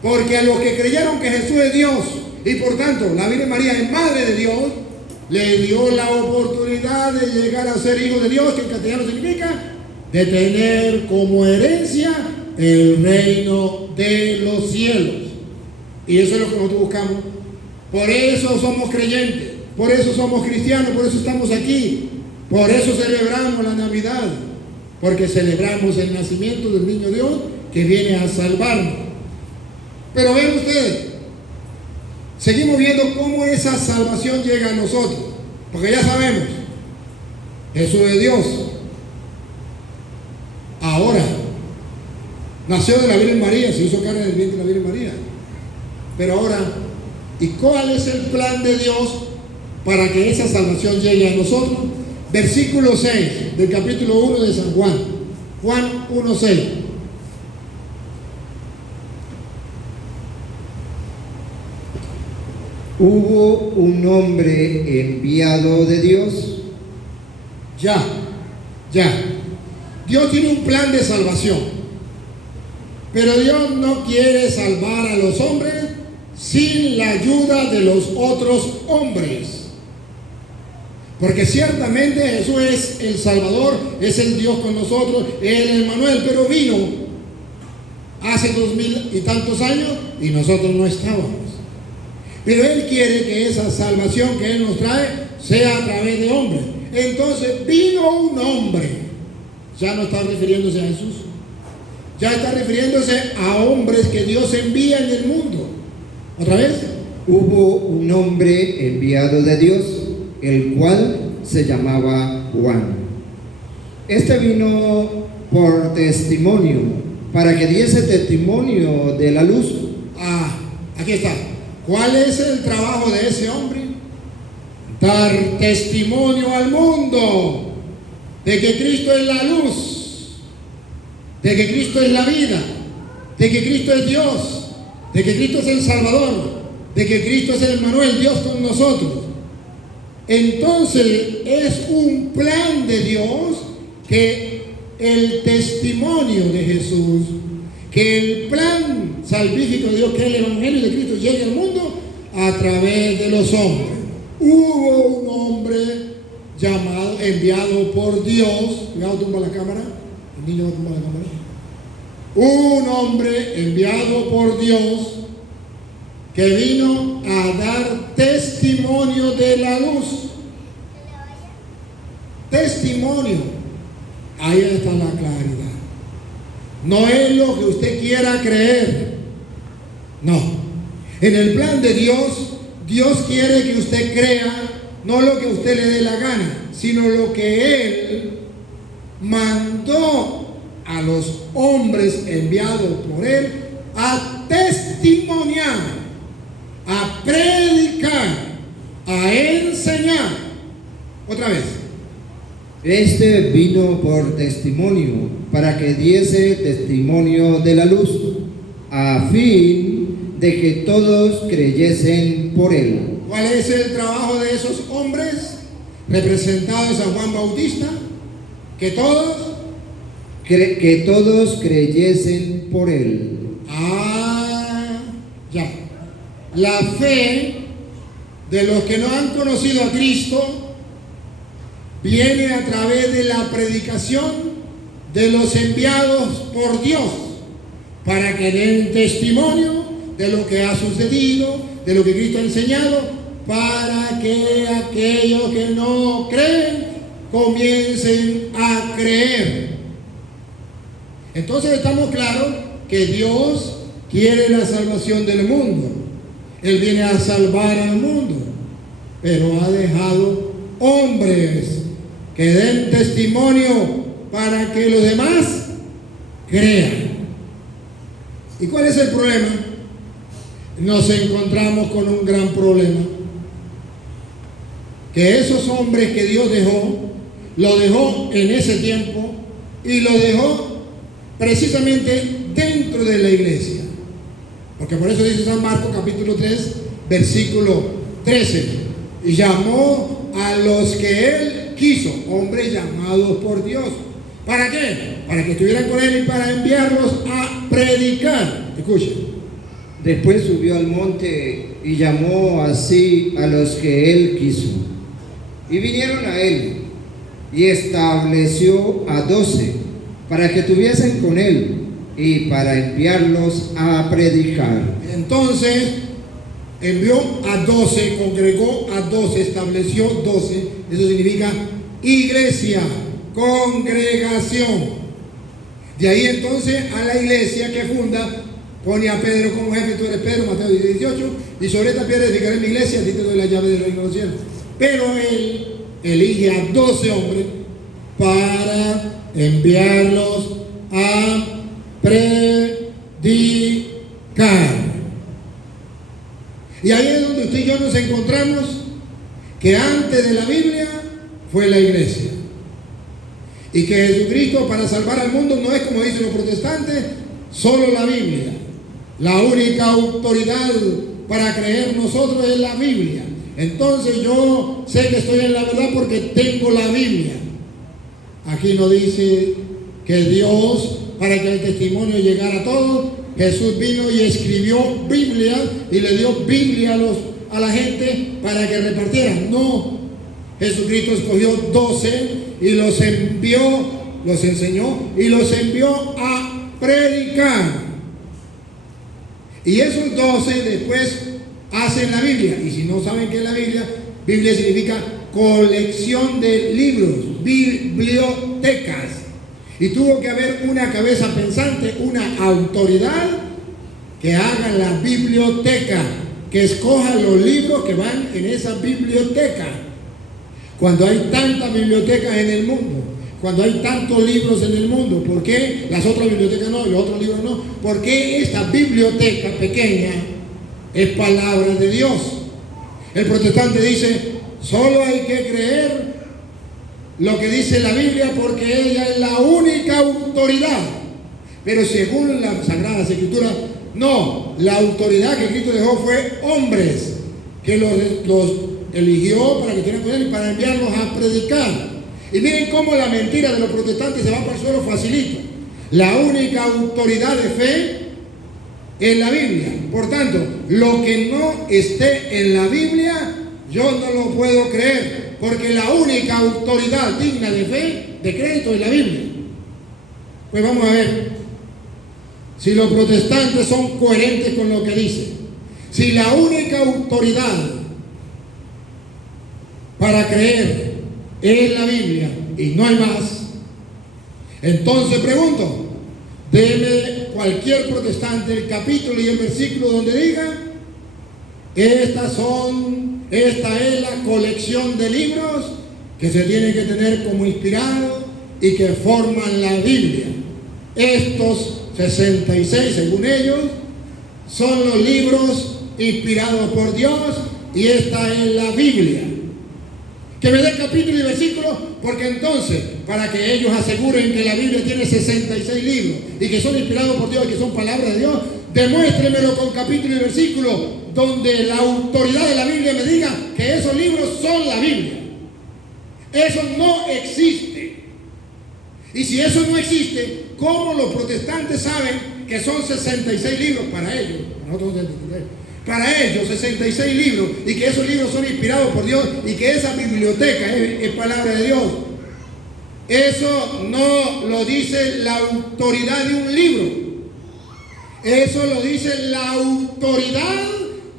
Porque a los que creyeron que Jesús es Dios y por tanto la Virgen María es madre de Dios, le dio la oportunidad de llegar a ser hijo de Dios, que en castellano significa de tener como herencia el reino de los cielos. Y eso es lo que nosotros buscamos. Por eso somos creyentes, por eso somos cristianos, por eso estamos aquí, por eso celebramos la Navidad, porque celebramos el nacimiento del niño Dios que viene a salvarnos. Pero ven ustedes, seguimos viendo cómo esa salvación llega a nosotros, porque ya sabemos, Jesús es Dios. Ahora, nació de la Virgen María, se hizo carne del vientre de la Virgen María. Pero ahora, ¿y cuál es el plan de Dios para que esa salvación llegue a nosotros? Versículo 6 del capítulo 1 de San Juan. Juan 1:6. Hubo un hombre enviado de Dios. Ya. Dios tiene un plan de salvación. Pero Dios no quiere salvar a los hombres sin la ayuda de los otros hombres. Porque ciertamente Jesús es el Salvador, es el Dios con nosotros, es el Emmanuel, pero vino hace 2000 y tantos años y nosotros no estábamos. Pero Él quiere que esa salvación que Él nos trae sea a través de hombres. Entonces vino un hombre, ya no está refiriéndose a Jesús, ya está refiriéndose a hombres que Dios envía en el mundo. ¿Otra vez? Hubo un hombre enviado de Dios, el cual se llamaba Juan. Este vino por testimonio, para que diese testimonio de la luz. Aquí está. ¿Cuál es el trabajo de ese hombre? Dar testimonio al mundo de que Cristo es la luz, de que Cristo es la vida, de que Cristo es Dios, de que Cristo es el Salvador, de que Cristo es el Emmanuel, Dios con nosotros. Entonces es un plan de Dios que el testimonio de Jesús, que el plan salvífico de Dios, que el Evangelio de Cristo llegue al mundo a través de los hombres. Hubo un hombre llamado, enviado por Dios. Cuidado, tumba la cámara. El niño va a tumbar la cámara. Un hombre enviado por Dios que vino a dar testimonio de la luz. Testimonio. Ahí está la claridad. No es lo que usted quiera creer. No. En el plan de Dios, Dios quiere que usted crea no lo que a usted le dé la gana, sino lo que Él mandó a los hombres enviados por Él a testimoniar, a predicar, a enseñar. Otra vez. Este vino por testimonio, para que diese testimonio de la luz, a fin de que todos creyesen por él. ¿Cuál es el trabajo de esos hombres representados a Juan Bautista? Que todos creyesen por él. Ya. La fe de los que no han conocido a Cristo viene a través de la predicación de los enviados por Dios para que den testimonio de lo que ha sucedido, de lo que Cristo ha enseñado, para que aquellos que no creen comiencen a creer. Entonces estamos claros que Dios quiere la salvación del mundo. Él viene a salvar al mundo, pero ha dejado hombres que den testimonio para que los demás crean. ¿Y cuál es el problema? Nos encontramos con un gran problema. Que esos hombres que Dios dejó, lo dejó en ese tiempo y lo dejó precisamente dentro de la iglesia. Porque por eso dice San Marcos capítulo 3, versículo 13. Y llamó a los que él quiso, hombres llamados por Dios. ¿Para qué? Para que estuvieran con él y para enviarlos a predicar. Escuchen. Después subió al monte y llamó así a los que él quiso. Y vinieron a él y estableció a 12 para que estuviesen con él y para enviarlos a predicar. Entonces envió a 12, congregó a 12, estableció 12. Eso significa iglesia, congregación. De ahí entonces a la iglesia que funda, pone a Pedro como jefe. Tú eres Pedro, Mateo 18, y sobre esta piedra edificaré mi iglesia, a ti te doy la llave del reino de los cielos. Pero él elige a 12 hombres para enviarlos a predicar. Y ahí es donde usted y yo nos encontramos, que antes de la Biblia fue la iglesia. Y que Jesucristo, para salvar al mundo, no es como dicen los protestantes, solo la Biblia. La única autoridad para creer nosotros es la Biblia. Entonces yo sé que estoy en la verdad porque tengo la Biblia. Aquí no dice que Dios, para que el testimonio llegara a todos, Jesús vino y escribió Biblia y le dio Biblia a la gente para que repartieran. No, Jesucristo escogió 12 y los envió, los enseñó y los envió a predicar. Y esos 12 después hacen la Biblia. Y si no saben qué es la Biblia, Biblia significa colección de libros, bibliotecas. Y tuvo que haber una cabeza pensante, una autoridad que haga la biblioteca, que escoja los libros que van en esa biblioteca. Cuando hay tantas bibliotecas en el mundo, cuando hay tantos libros en el mundo, ¿por qué las otras bibliotecas no y los otros libros no? ¿Por qué esta biblioteca pequeña es palabra de Dios? El protestante dice, solo hay que creer lo que dice la Biblia porque ella es la única autoridad. Pero según las Sagradas Escrituras, no, la autoridad que Cristo dejó fue hombres, que los eligió para que estuvieran con él y para enviarlos a predicar. Y miren cómo la mentira de los protestantes se va para el suelo facilito. La única autoridad de fe es la Biblia. Por tanto, lo que no esté en la Biblia, yo no lo puedo creer, porque la única autoridad digna de fe, de crédito, es la Biblia. Pues vamos a ver si los protestantes son coherentes con lo que dicen. Si la única autoridad para creer es la Biblia y no hay más, entonces pregunto, deme cualquier protestante el capítulo y el versículo donde diga, esta es la colección de libros que se tienen que tener como inspirados y que forman la Biblia. Estos 66, según ellos, son los libros inspirados por Dios y esta es la Biblia. Que me dé capítulo y versículo, porque entonces, para que ellos aseguren que la Biblia tiene 66 libros y que son inspirados por Dios y que son palabras de Dios, demuéstremelo con capítulo y versículo donde la autoridad de la Biblia me diga que esos libros son la Biblia. Eso no existe. Y si eso no existe, ¿cómo los protestantes saben que son 66 libros para ellos? Para ellos 66 libros y que esos libros son inspirados por Dios y que esa biblioteca es palabra de Dios. Eso no lo dice la autoridad de un libro. Eso lo dice la autoridad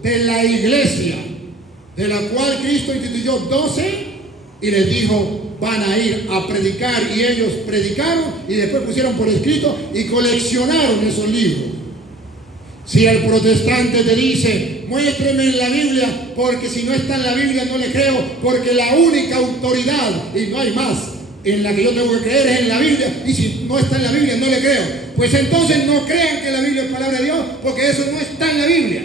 de la iglesia, de la cual Cristo instituyó 12 y les dijo, van a ir a predicar, y ellos predicaron y después pusieron por escrito y coleccionaron esos libros. Si el protestante te dice, muéstreme en la Biblia, porque si no está en la Biblia no le creo, porque la única autoridad, y no hay más, en la que yo tengo que creer es en la Biblia, y si no está en la Biblia no le creo, pues entonces no crean que la Biblia es palabra de Dios, porque eso no está en la Biblia.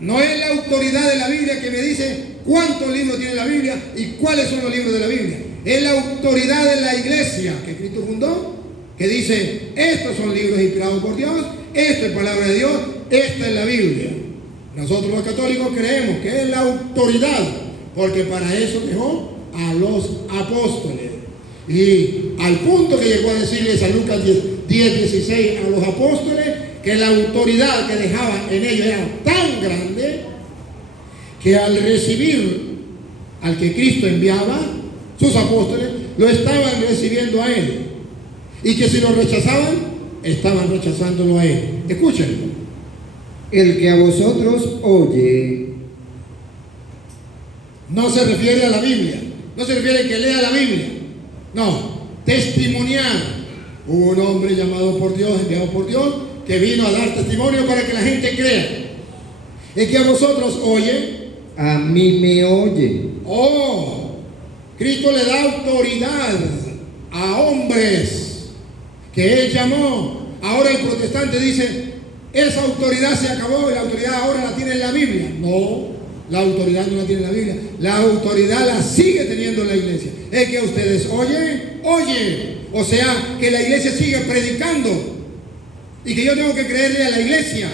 No es la autoridad de la Biblia que me dice cuántos libros tiene la Biblia y cuáles son los libros de la Biblia. Es la autoridad de la iglesia que Cristo fundó, que dice, estos son libros inspirados por Dios, esto es palabra de Dios, esta es la Biblia. Nosotros los católicos creemos que es la autoridad, porque para eso dejó a los apóstoles. Y al punto que llegó a decirles a Lucas 10:16 a los apóstoles, que la autoridad que dejaban en ellos era tan grande, que al recibir al que Cristo enviaba, sus apóstoles, lo estaban recibiendo a él. Y que si lo rechazaban, estaban rechazándolo a él. Escuchen. El que a vosotros oye, No se refiere a la Biblia. No se refiere a que lea la Biblia. No. Testimoniar. Hubo un hombre llamado por Dios, enviado por Dios, que vino a dar testimonio para que la gente crea. El que a vosotros oye. a mí me oye. Oh, Cristo le da autoridad a hombres que Él llamó. Ahora el protestante dice, esa autoridad se acabó y la autoridad ahora la tiene en la Biblia. No, la autoridad no la tiene en la Biblia. La autoridad la sigue teniendo la iglesia. Es que ustedes oyen. O sea, que la iglesia sigue predicando y que yo tengo que creerle a la iglesia.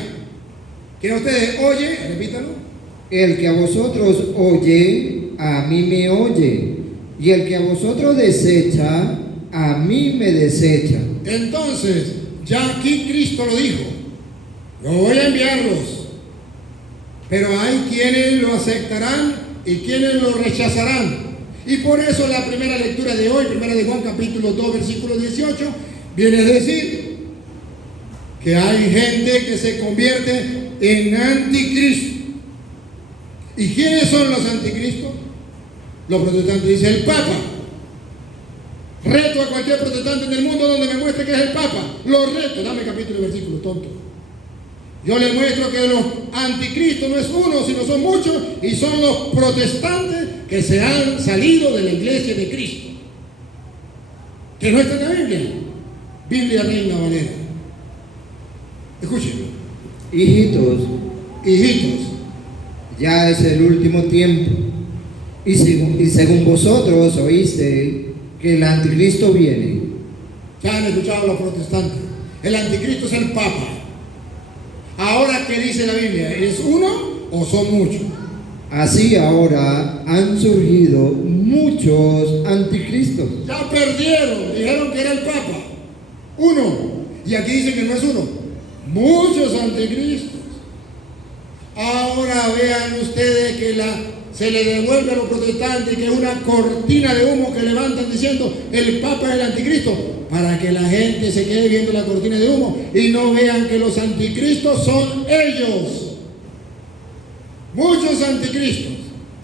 Que ustedes oyen, repítalo. El que a vosotros oye, a mí me oye. Y el que a vosotros desecha, a mí me desecha. Entonces, ya aquí Cristo lo dijo. Yo voy a enviarlos. Pero hay quienes lo aceptarán y quienes lo rechazarán. Y por eso la primera lectura de hoy, primera de Juan capítulo 2, versículo 18, viene a decir que hay gente que se convierte en anticristo. ¿Y quiénes son los anticristos? Los protestantes dicen el Papa. Reto a cualquier protestante en el mundo donde me muestre que es el Papa. Lo reto, dame capítulo y versículo, tonto. Yo le muestro que los anticristos no es uno, sino son muchos, y son los protestantes que se han salido de la iglesia de Cristo. Que no está en la Biblia. Biblia Reina Valera. Escuchen. Hijitos, ya es el último tiempo. Y según vosotros oíste que el anticristo viene. Ya han escuchado los protestantes. El anticristo es el Papa. Ahora, ¿qué dice la Biblia? ¿Es uno o son muchos? Así ahora han surgido muchos anticristos. Ya perdieron, dijeron que era el Papa. Uno. Y aquí dicen que no es uno. Muchos anticristos. Ahora vean ustedes que se le devuelve a los protestantes que es una cortina de humo que levantan diciendo el Papa es el anticristo, para que la gente se quede viendo la cortina de humo y no vean que los anticristos son ellos. Muchos anticristos.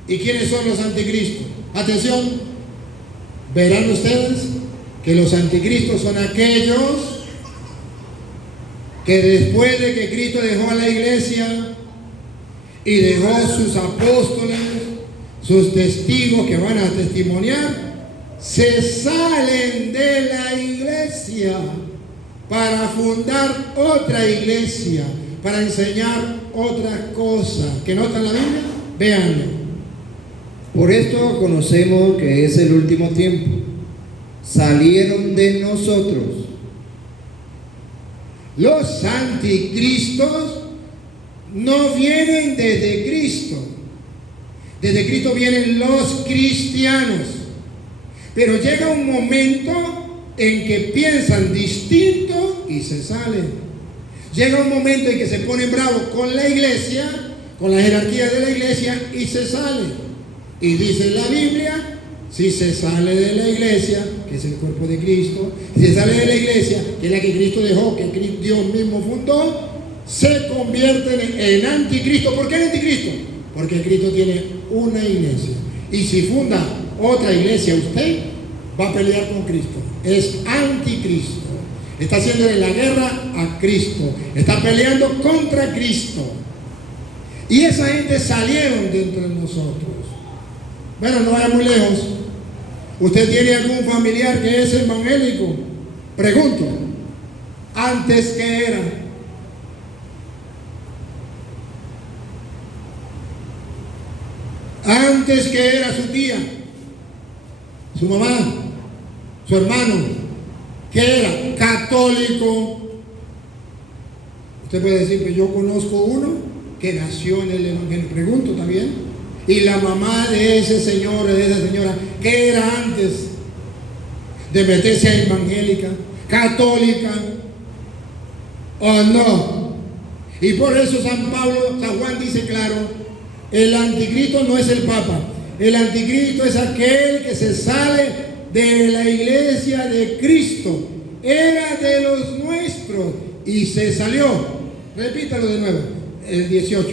¿Y quiénes son los anticristos? Atención, verán ustedes que los anticristos son aquellos que después de que Cristo dejó a la iglesia y dejó sus apóstoles, sus testigos que van a testimoniar, se salen de la iglesia para fundar otra iglesia, para enseñar otra cosa que no está en la Biblia. Véanlo. Por esto conocemos que es el último tiempo. Salieron de nosotros. Los anticristos no vienen desde Cristo. Desde Cristo vienen los cristianos. Pero llega un momento en que piensan distinto y se salen. Llega un momento en que se ponen bravos con la iglesia, con la jerarquía de la iglesia, y se salen. Y dice la Biblia, si se sale de la iglesia, que es el cuerpo de Cristo, si se sale de la iglesia, que es la que Cristo dejó, que Dios mismo fundó, se convierten en anticristo. ¿Por qué el anticristo? Porque Cristo tiene una iglesia. Y si funda otra iglesia, usted va a pelear con Cristo. Es anticristo. Está haciéndole la guerra a Cristo. Está peleando contra Cristo. Y esa gente salieron de entre nosotros. Bueno, no vaya muy lejos. ¿Usted tiene algún familiar que es evangélico? Pregunto. ¿Antes qué era? Antes que era su tía. su mamá, su hermano, que era católico. Usted puede decir, pues yo conozco uno que nació en el Evangelio. Pregunto también. Y la mamá de ese señor, de esa señora, ¿qué era antes de meterse a evangélica, católica o no? Y por eso San Juan dice claro, el anticristo no es el Papa, el anticristo es aquel que se sale de la iglesia de Cristo, era de los nuestros y se salió. Repítalo de nuevo, el 18.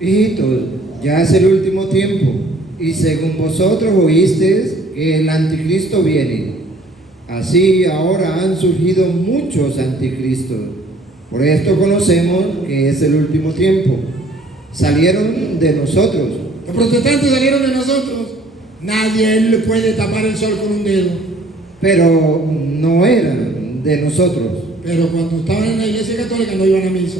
Hijitos, ya es el último tiempo, y según vosotros oísteis que el anticristo viene, así ahora han surgido muchos anticristos. Por esto conocemos que es el último tiempo. Salieron de nosotros. Los protestantes salieron de nosotros. Nadie le puede tapar el sol con un dedo. Pero no eran de nosotros. Pero cuando estaban en la iglesia católica no iban a misa,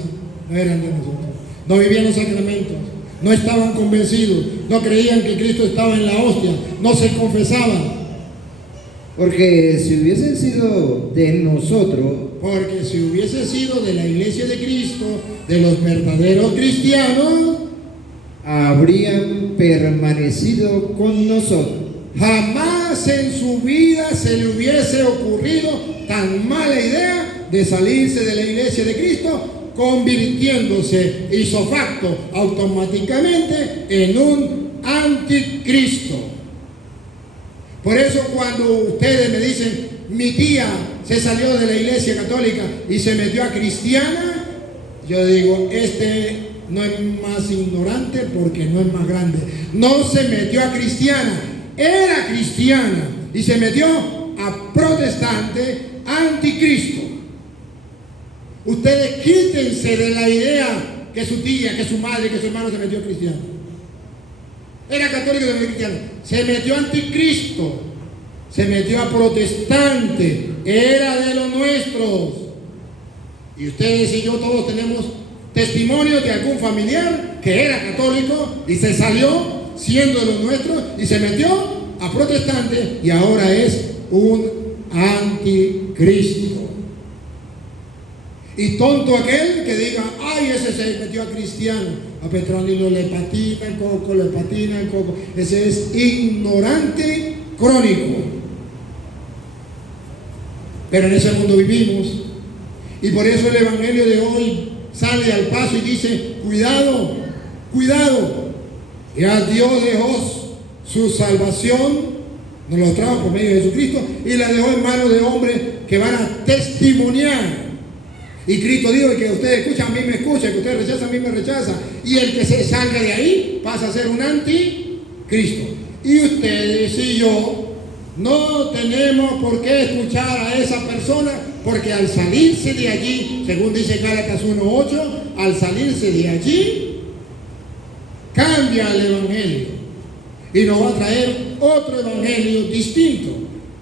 no eran de nosotros. No vivían los sacramentos, no estaban convencidos, no creían que Cristo estaba en la hostia, no se confesaban. Porque si hubiesen sido de nosotros, Porque si hubiese sido de la iglesia de Cristo, de los verdaderos cristianos, habrían permanecido con nosotros. jamás en su vida se le hubiese ocurrido tan mala idea de salirse de la iglesia de Cristo, convirtiéndose ipso facto automáticamente en un anticristo. Por eso cuando ustedes me dicen, mi tía se salió de la iglesia católica y se metió a cristiana, yo digo, este no es más ignorante porque no es más grande. No se metió a cristiana, era cristiana y se metió a protestante anticristo. Ustedes quítense de la idea que su tía, que su madre, que su hermano se metió a cristiano. Era católico y se metió a cristiano. Se metió a anticristo, se metió a protestante, era de los nuestros. Y ustedes y yo todos tenemos testimonios de algún familiar que era católico y se salió siendo de los nuestros y se metió a protestante y ahora es un anticristo. Y tonto aquel que diga, ay, ese se metió a cristiano. A Petronilo le patina el coco, le patina el coco. Ese es ignorante crónico. Pero en ese mundo vivimos. Y por eso el evangelio de hoy sale al paso y dice, cuidado, cuidado. Ya Dios dejó su salvación, nos lo trajo por medio de Jesucristo y la dejó en manos de hombres que van a testimoniar. Y Cristo dijo que ustedes escuchan, a mí me escuchan, que ustedes rechazan, a mí me rechazan. Y el que se salga de ahí pasa a ser un anticristo. Y ustedes y yo no tenemos por qué escuchar a esa persona, porque al salirse de allí, según dice Gálatas 1:8, al salirse de allí, cambia el evangelio y nos va a traer otro evangelio distinto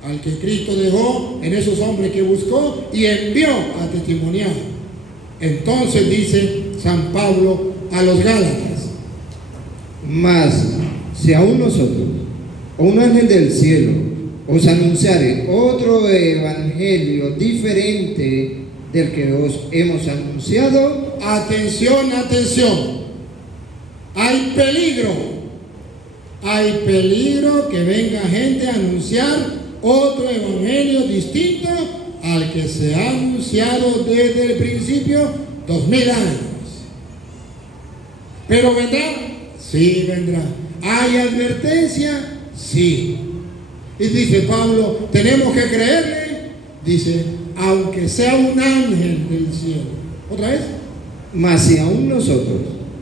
al que Cristo dejó en esos hombres que buscó y envió a testimoniar. Entonces dice San Pablo a los Gálatas: mas si aún nosotros, o un ángel del cielo, os anunciare otro evangelio diferente del que os hemos anunciado, atención, atención, hay peligro que venga gente a anunciar otro evangelio distinto al que se ha anunciado desde el principio, 2000 años. ¿Pero vendrá? Sí, vendrá. ¿Hay advertencia? Sí. Y dice Pablo, ¿tenemos que creerle? Dice, aunque sea un ángel del cielo. ¿Otra vez? mas si aún nosotros,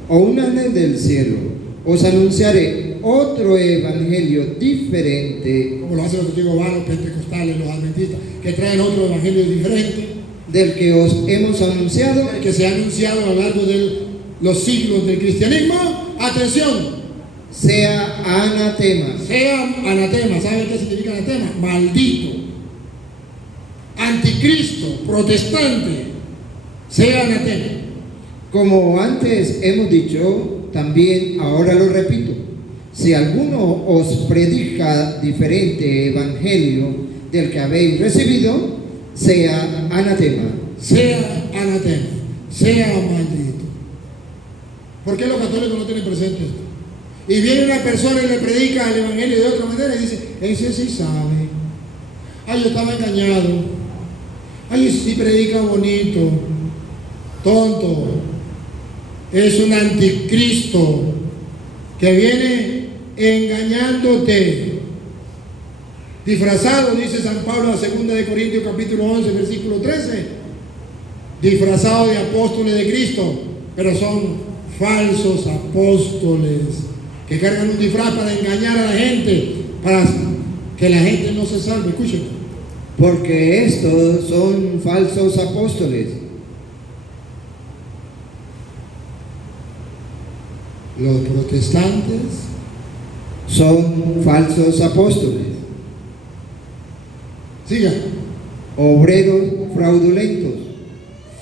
o un ángel del cielo, os anunciare otro evangelio diferente Como lo hacen los testigos vanos, los pentecostales, los adventistas, que traen otro evangelio diferente, del que os hemos anunciado, que se ha anunciado a lo largo de los siglos del cristianismo, atención, sea anatema. sea anatema. ¿Saben qué significa anatema? Maldito, anticristo, protestante, sea anatema. Como antes hemos dicho, también ahora lo repito, Si alguno os predica diferente evangelio del que habéis recibido, sea anatema. Sea anatema, sea maldito. ¿Por qué los católicos no tienen presente esto? Y viene una persona y le predica el evangelio de otra manera y dice, ese sí sabe. Ay, yo estaba engañado. Ay, ese sí predica bonito. Tonto. Es un anticristo que viene engañándote. Disfrazado, dice San Pablo en 2 de Corintios capítulo 11, versículo 13. Disfrazado de apóstoles de Cristo, pero son falsos apóstoles que cargan un disfraz para engañar a la gente, para que la gente no se salve. Escuchen. Porque estos son falsos apóstoles. Los protestantes Son falsos apóstoles. sigan. Obreros fraudulentos.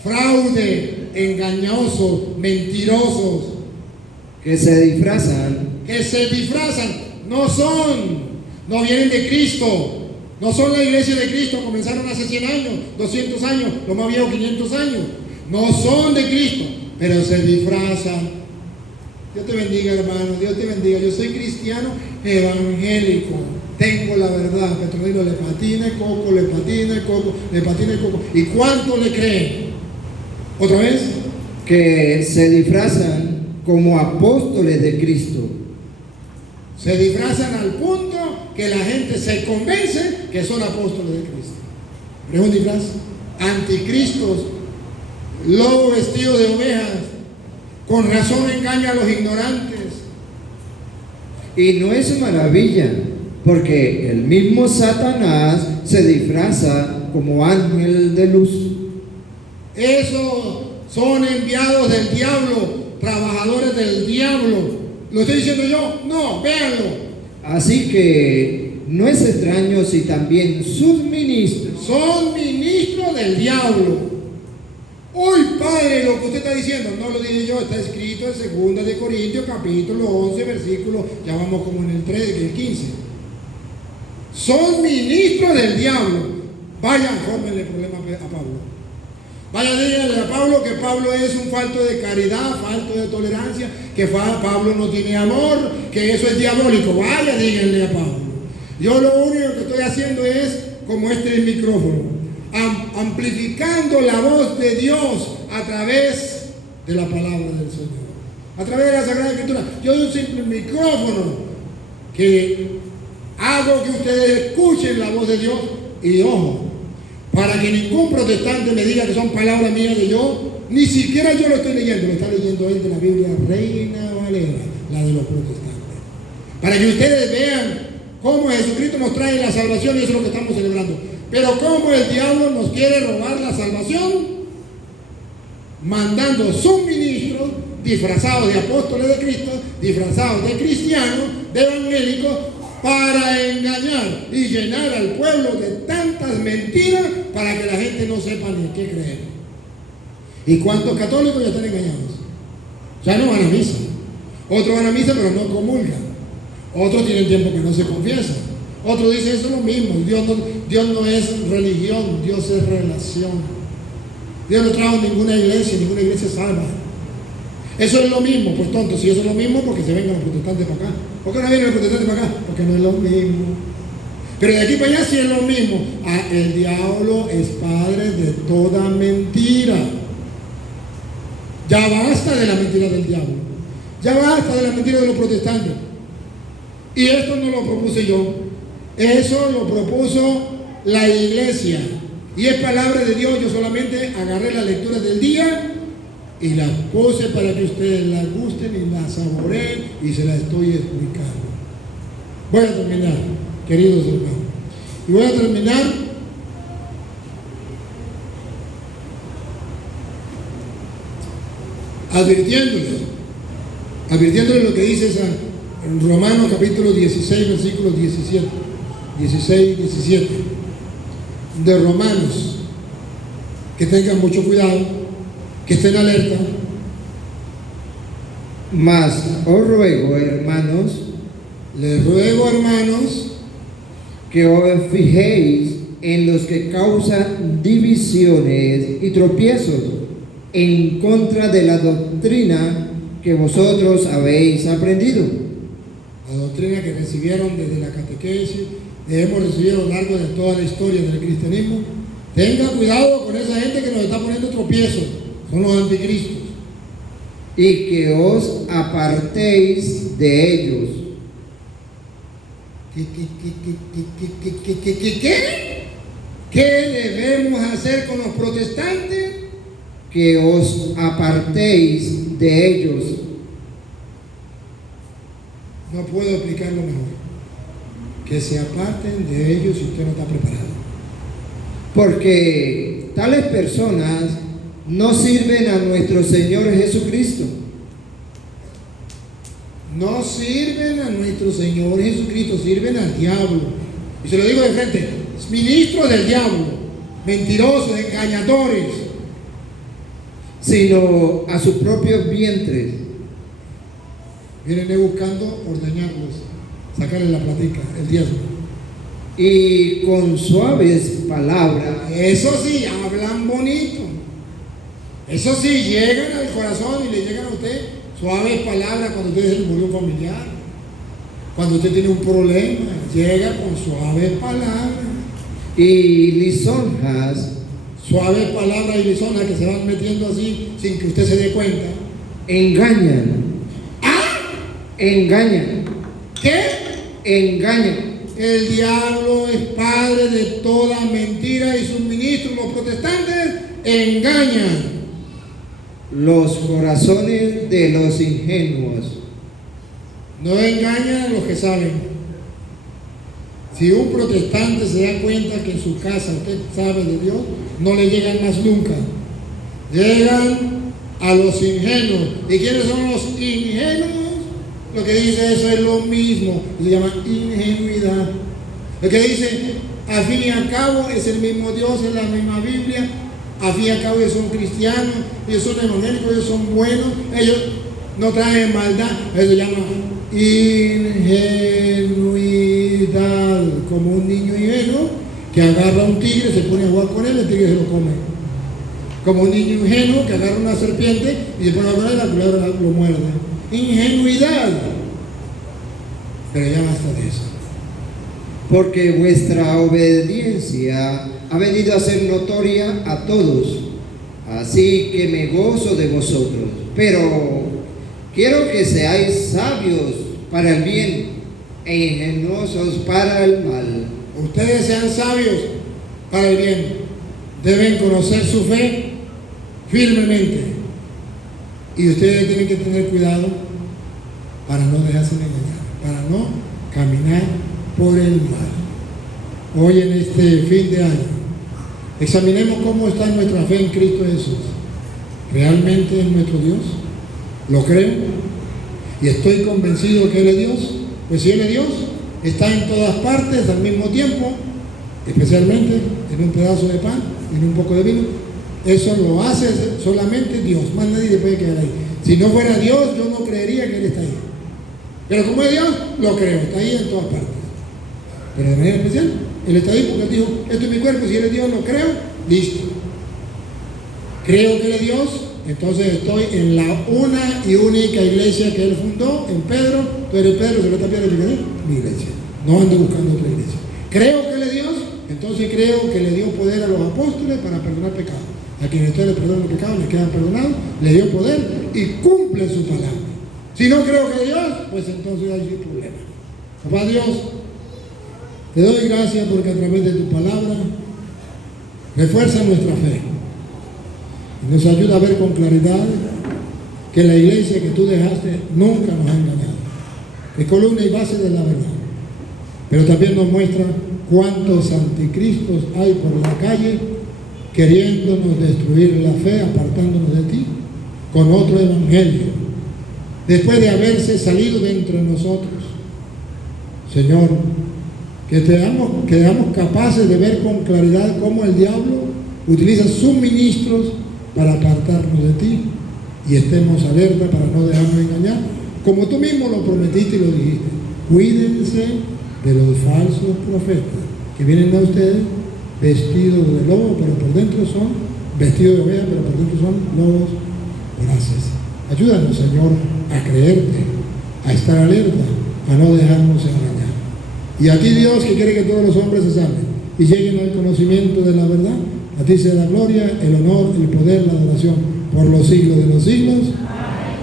Fraude, engañosos, mentirosos, Que se disfrazan que se disfrazan, no vienen de Cristo, no son la iglesia de Cristo, comenzaron hace 100 años, 200 años, lo más viejo 500 años, no son de Cristo, pero se disfrazan. Dios te bendiga, hermano, Dios te bendiga. Yo soy cristiano evangélico, tengo la verdad. Petronilo le patina el coco, le patina el coco, le patina el coco. ¿Y cuánto le creen? ¿Otra vez? que se disfrazan como apóstoles de Cristo. Se disfrazan al punto que la gente se convence que son apóstoles de Cristo. Pero es un disfraz. Anticristos, lobos vestidos de ovejas, con razón engaña a los ignorantes. Y no es maravilla, porque el mismo Satanás se disfraza como ángel de luz. Esos son enviados del diablo, trabajadores del diablo. ¿Lo estoy diciendo yo? No, véanlo. Así que no es extraño si también sus ministros Son ministros del diablo. Uy, padre, lo que usted está diciendo, no lo dije yo, está escrito en 2 de Corintios, capítulo 11, versículo, ya vamos como en el 13, el 15. Son ministros del diablo. Vayan, fórmenle problema a Pablo. Vaya, díganle a Pablo que Pablo es un falto de caridad, falto de tolerancia, que Pablo no tiene amor, que eso es diabólico. Vaya, díganle a Pablo. Yo lo único que estoy haciendo es, como este micrófono, amplificando la voz de Dios a través de la palabra del Señor, a través de la Sagrada Escritura. Yo doy un simple micrófono que hago que ustedes escuchen la voz de Dios. Y ojo, para que ningún protestante me diga que son palabras mías de yo, ni siquiera yo lo estoy leyendo, lo está leyendo él de la Biblia Reina Valera, la de los protestantes. Para que ustedes vean cómo Jesucristo nos trae la salvación, y eso es lo que estamos celebrando. Pero cómo el diablo nos quiere robar la salvación, mandando sus ministros disfrazados de apóstoles de Cristo, disfrazados de cristianos, de evangélicos, para engañar y llenar al pueblo de tantas mentiras para que la gente no sepa ni qué creer. ¿Y cuántos católicos ya están engañados? Ya no van a misa. Otros van a misa pero no comulgan. Otros tienen tiempo que no se confiesan. Otros dicen eso es lo mismo. Dios no es religión, Dios es relación. Dios no trajo ninguna iglesia salva. Eso es lo mismo, pues tonto, si eso es lo mismo, porque se vengan los protestantes para acá. ¿Por qué no vienen los protestantes para acá? Porque no es lo mismo. Pero de aquí para allá sí es lo mismo. El diablo es padre de toda mentira. Ya basta de la mentira del diablo. Ya basta de la mentira de los protestantes. Y esto no lo propuse yo. Eso lo propuso la iglesia. Y es palabra de Dios. Yo solamente agarré las lecturas del día y las puse para que ustedes las gusten y las saboreen, y se las estoy explicando. Voy a terminar, queridos hermanos. Y voy a terminar advirtiéndoles lo que dice en Romanos capítulo 16, versículos 16-17 de Romanos, que tengan mucho cuidado, que estén alerta. Mas os ruego, hermanos, Les ruego, hermanos, que os fijéis en los que causan divisiones y tropiezos en contra de la doctrina que vosotros habéis aprendido, la doctrina que recibieron desde la catequesis, que hemos recibido a lo largo de toda la historia del cristianismo. Tenga cuidado con esa gente que nos está poniendo tropiezos, son los anticristos. y que os apartéis de ellos. ¿Qué debemos hacer con los protestantes? Que os apartéis de ellos. No puedo explicarlo mejor. Que se aparten de ellos si usted no está preparado. Porque tales personas no sirven a nuestro Señor Jesucristo. No sirven a nuestro Señor Jesucristo, sirven al diablo. Y se lo digo de frente, ministros del diablo, mentirosos, engañadores. Sino a sus propios vientres. Vienen buscando ordeñarlos, sacarle la platica, el diezmo. Y con suaves palabras, Eso sí, hablan bonito. Eso sí, llegan al corazón y le llegan a usted suaves palabras cuando usted se le murió un familiar. Cuando usted tiene un problema, llega con suaves palabras. y lisonjas, Suaves palabras y lisonas que se van metiendo así sin que usted se dé cuenta. engañan. Engañan. ¿Qué? Engañan. El diablo es padre de toda mentira y sus ministros, los protestantes, engañan Los corazones de los ingenuos. no engañan a los que saben. Si un protestante se da cuenta que en su casa usted sabe de Dios, no le llegan más nunca. Llegan a los ingenuos. ¿Y quiénes son los ingenuos? Lo que dice eso es lo mismo. Se llama ingenuidad. Lo que dice, al fin y al cabo, es el mismo Dios, es la misma Biblia. Al fin y al cabo, ellos son cristianos, ellos son evangélicos, ellos son buenos, ellos no traen maldad. Eso se llama ingenuidad. Como un niño ingenuo que agarra un tigre, se pone a jugar con él, el tigre se lo come. Como un niño ingenuo que agarra una serpiente y se pone a jugar con él, la culebra lo muerde. Ingenuidad. Pero ya basta de eso. Porque vuestra obediencia ha venido a ser notoria a todos, así que me gozo de vosotros. Pero quiero que seáis sabios para el bien e ingenuosos para el mal. Ustedes sean sabios para el bien. Deben conocer su fe firmemente. Y ustedes tienen que tener cuidado para no dejarse engañar, para no caminar por el mal. Hoy en este fin de año, examinemos cómo está nuestra fe en Cristo Jesús. ¿Realmente es nuestro Dios? ¿Lo creo? ¿Y estoy convencido que Él es Dios? Pues si Él es Dios, está en todas partes al mismo tiempo, especialmente en un pedazo de pan, en un poco de vino. Eso lo hace solamente Dios, más nadie se puede quedar ahí. Si no fuera Dios, yo no creería que Él está ahí. Pero como es Dios, lo creo, está ahí en todas partes. Pero de manera especial, Él está ahí porque Él dijo, esto es mi cuerpo, si Él es Dios, lo creo, listo. Creo que Él es Dios, entonces estoy en la una y única iglesia que Él fundó, en Pedro. Tú eres Pedro, se lo está pidiendo mi iglesia. No ando buscando otra iglesia. Creo que Él es Dios, entonces creo que le dio poder a los apóstoles para perdonar pecados. A quienes ustedes le perdonan los pecados, les quedan perdonados, le dio poder y cumple su palabra. Si no creo que es Dios, pues entonces hay un problema. Papá Dios, te doy gracias porque a través de tu palabra refuerza nuestra fe y nos ayuda a ver con claridad que la iglesia que tú dejaste nunca nos ha engañado, es columna y base de la verdad, pero también nos muestra cuántos anticristos hay por la calle queriéndonos destruir la fe, apartándonos de ti con otro evangelio, después de haberse salido de entre nosotros. Señor, que seamos capaces de ver con claridad cómo el diablo utiliza sus ministros para apartarnos de ti y estemos alerta para no dejarnos engañar, como tú mismo lo prometiste y lo dijiste. Cuídense de los falsos profetas que vienen a ustedes vestidos de lobo, pero por dentro son vestidos de oveja, pero por dentro son lobos voraces. Ayúdanos, Señor, a creerte, a estar alerta, a no dejarnos engañar. Y a ti, Dios, que quiere que todos los hombres se salven y lleguen al conocimiento de la verdad, a ti sea la gloria, el honor, el poder, la adoración por los siglos de los siglos.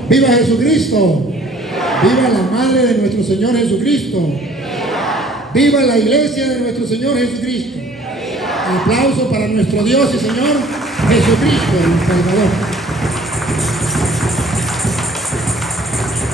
¡Viva Jesucristo! ¡Viva la Madre de nuestro Señor Jesucristo! ¡Viva la Iglesia de nuestro Señor Jesucristo! Aplauso para nuestro Dios y Señor Jesucristo, el Salvador.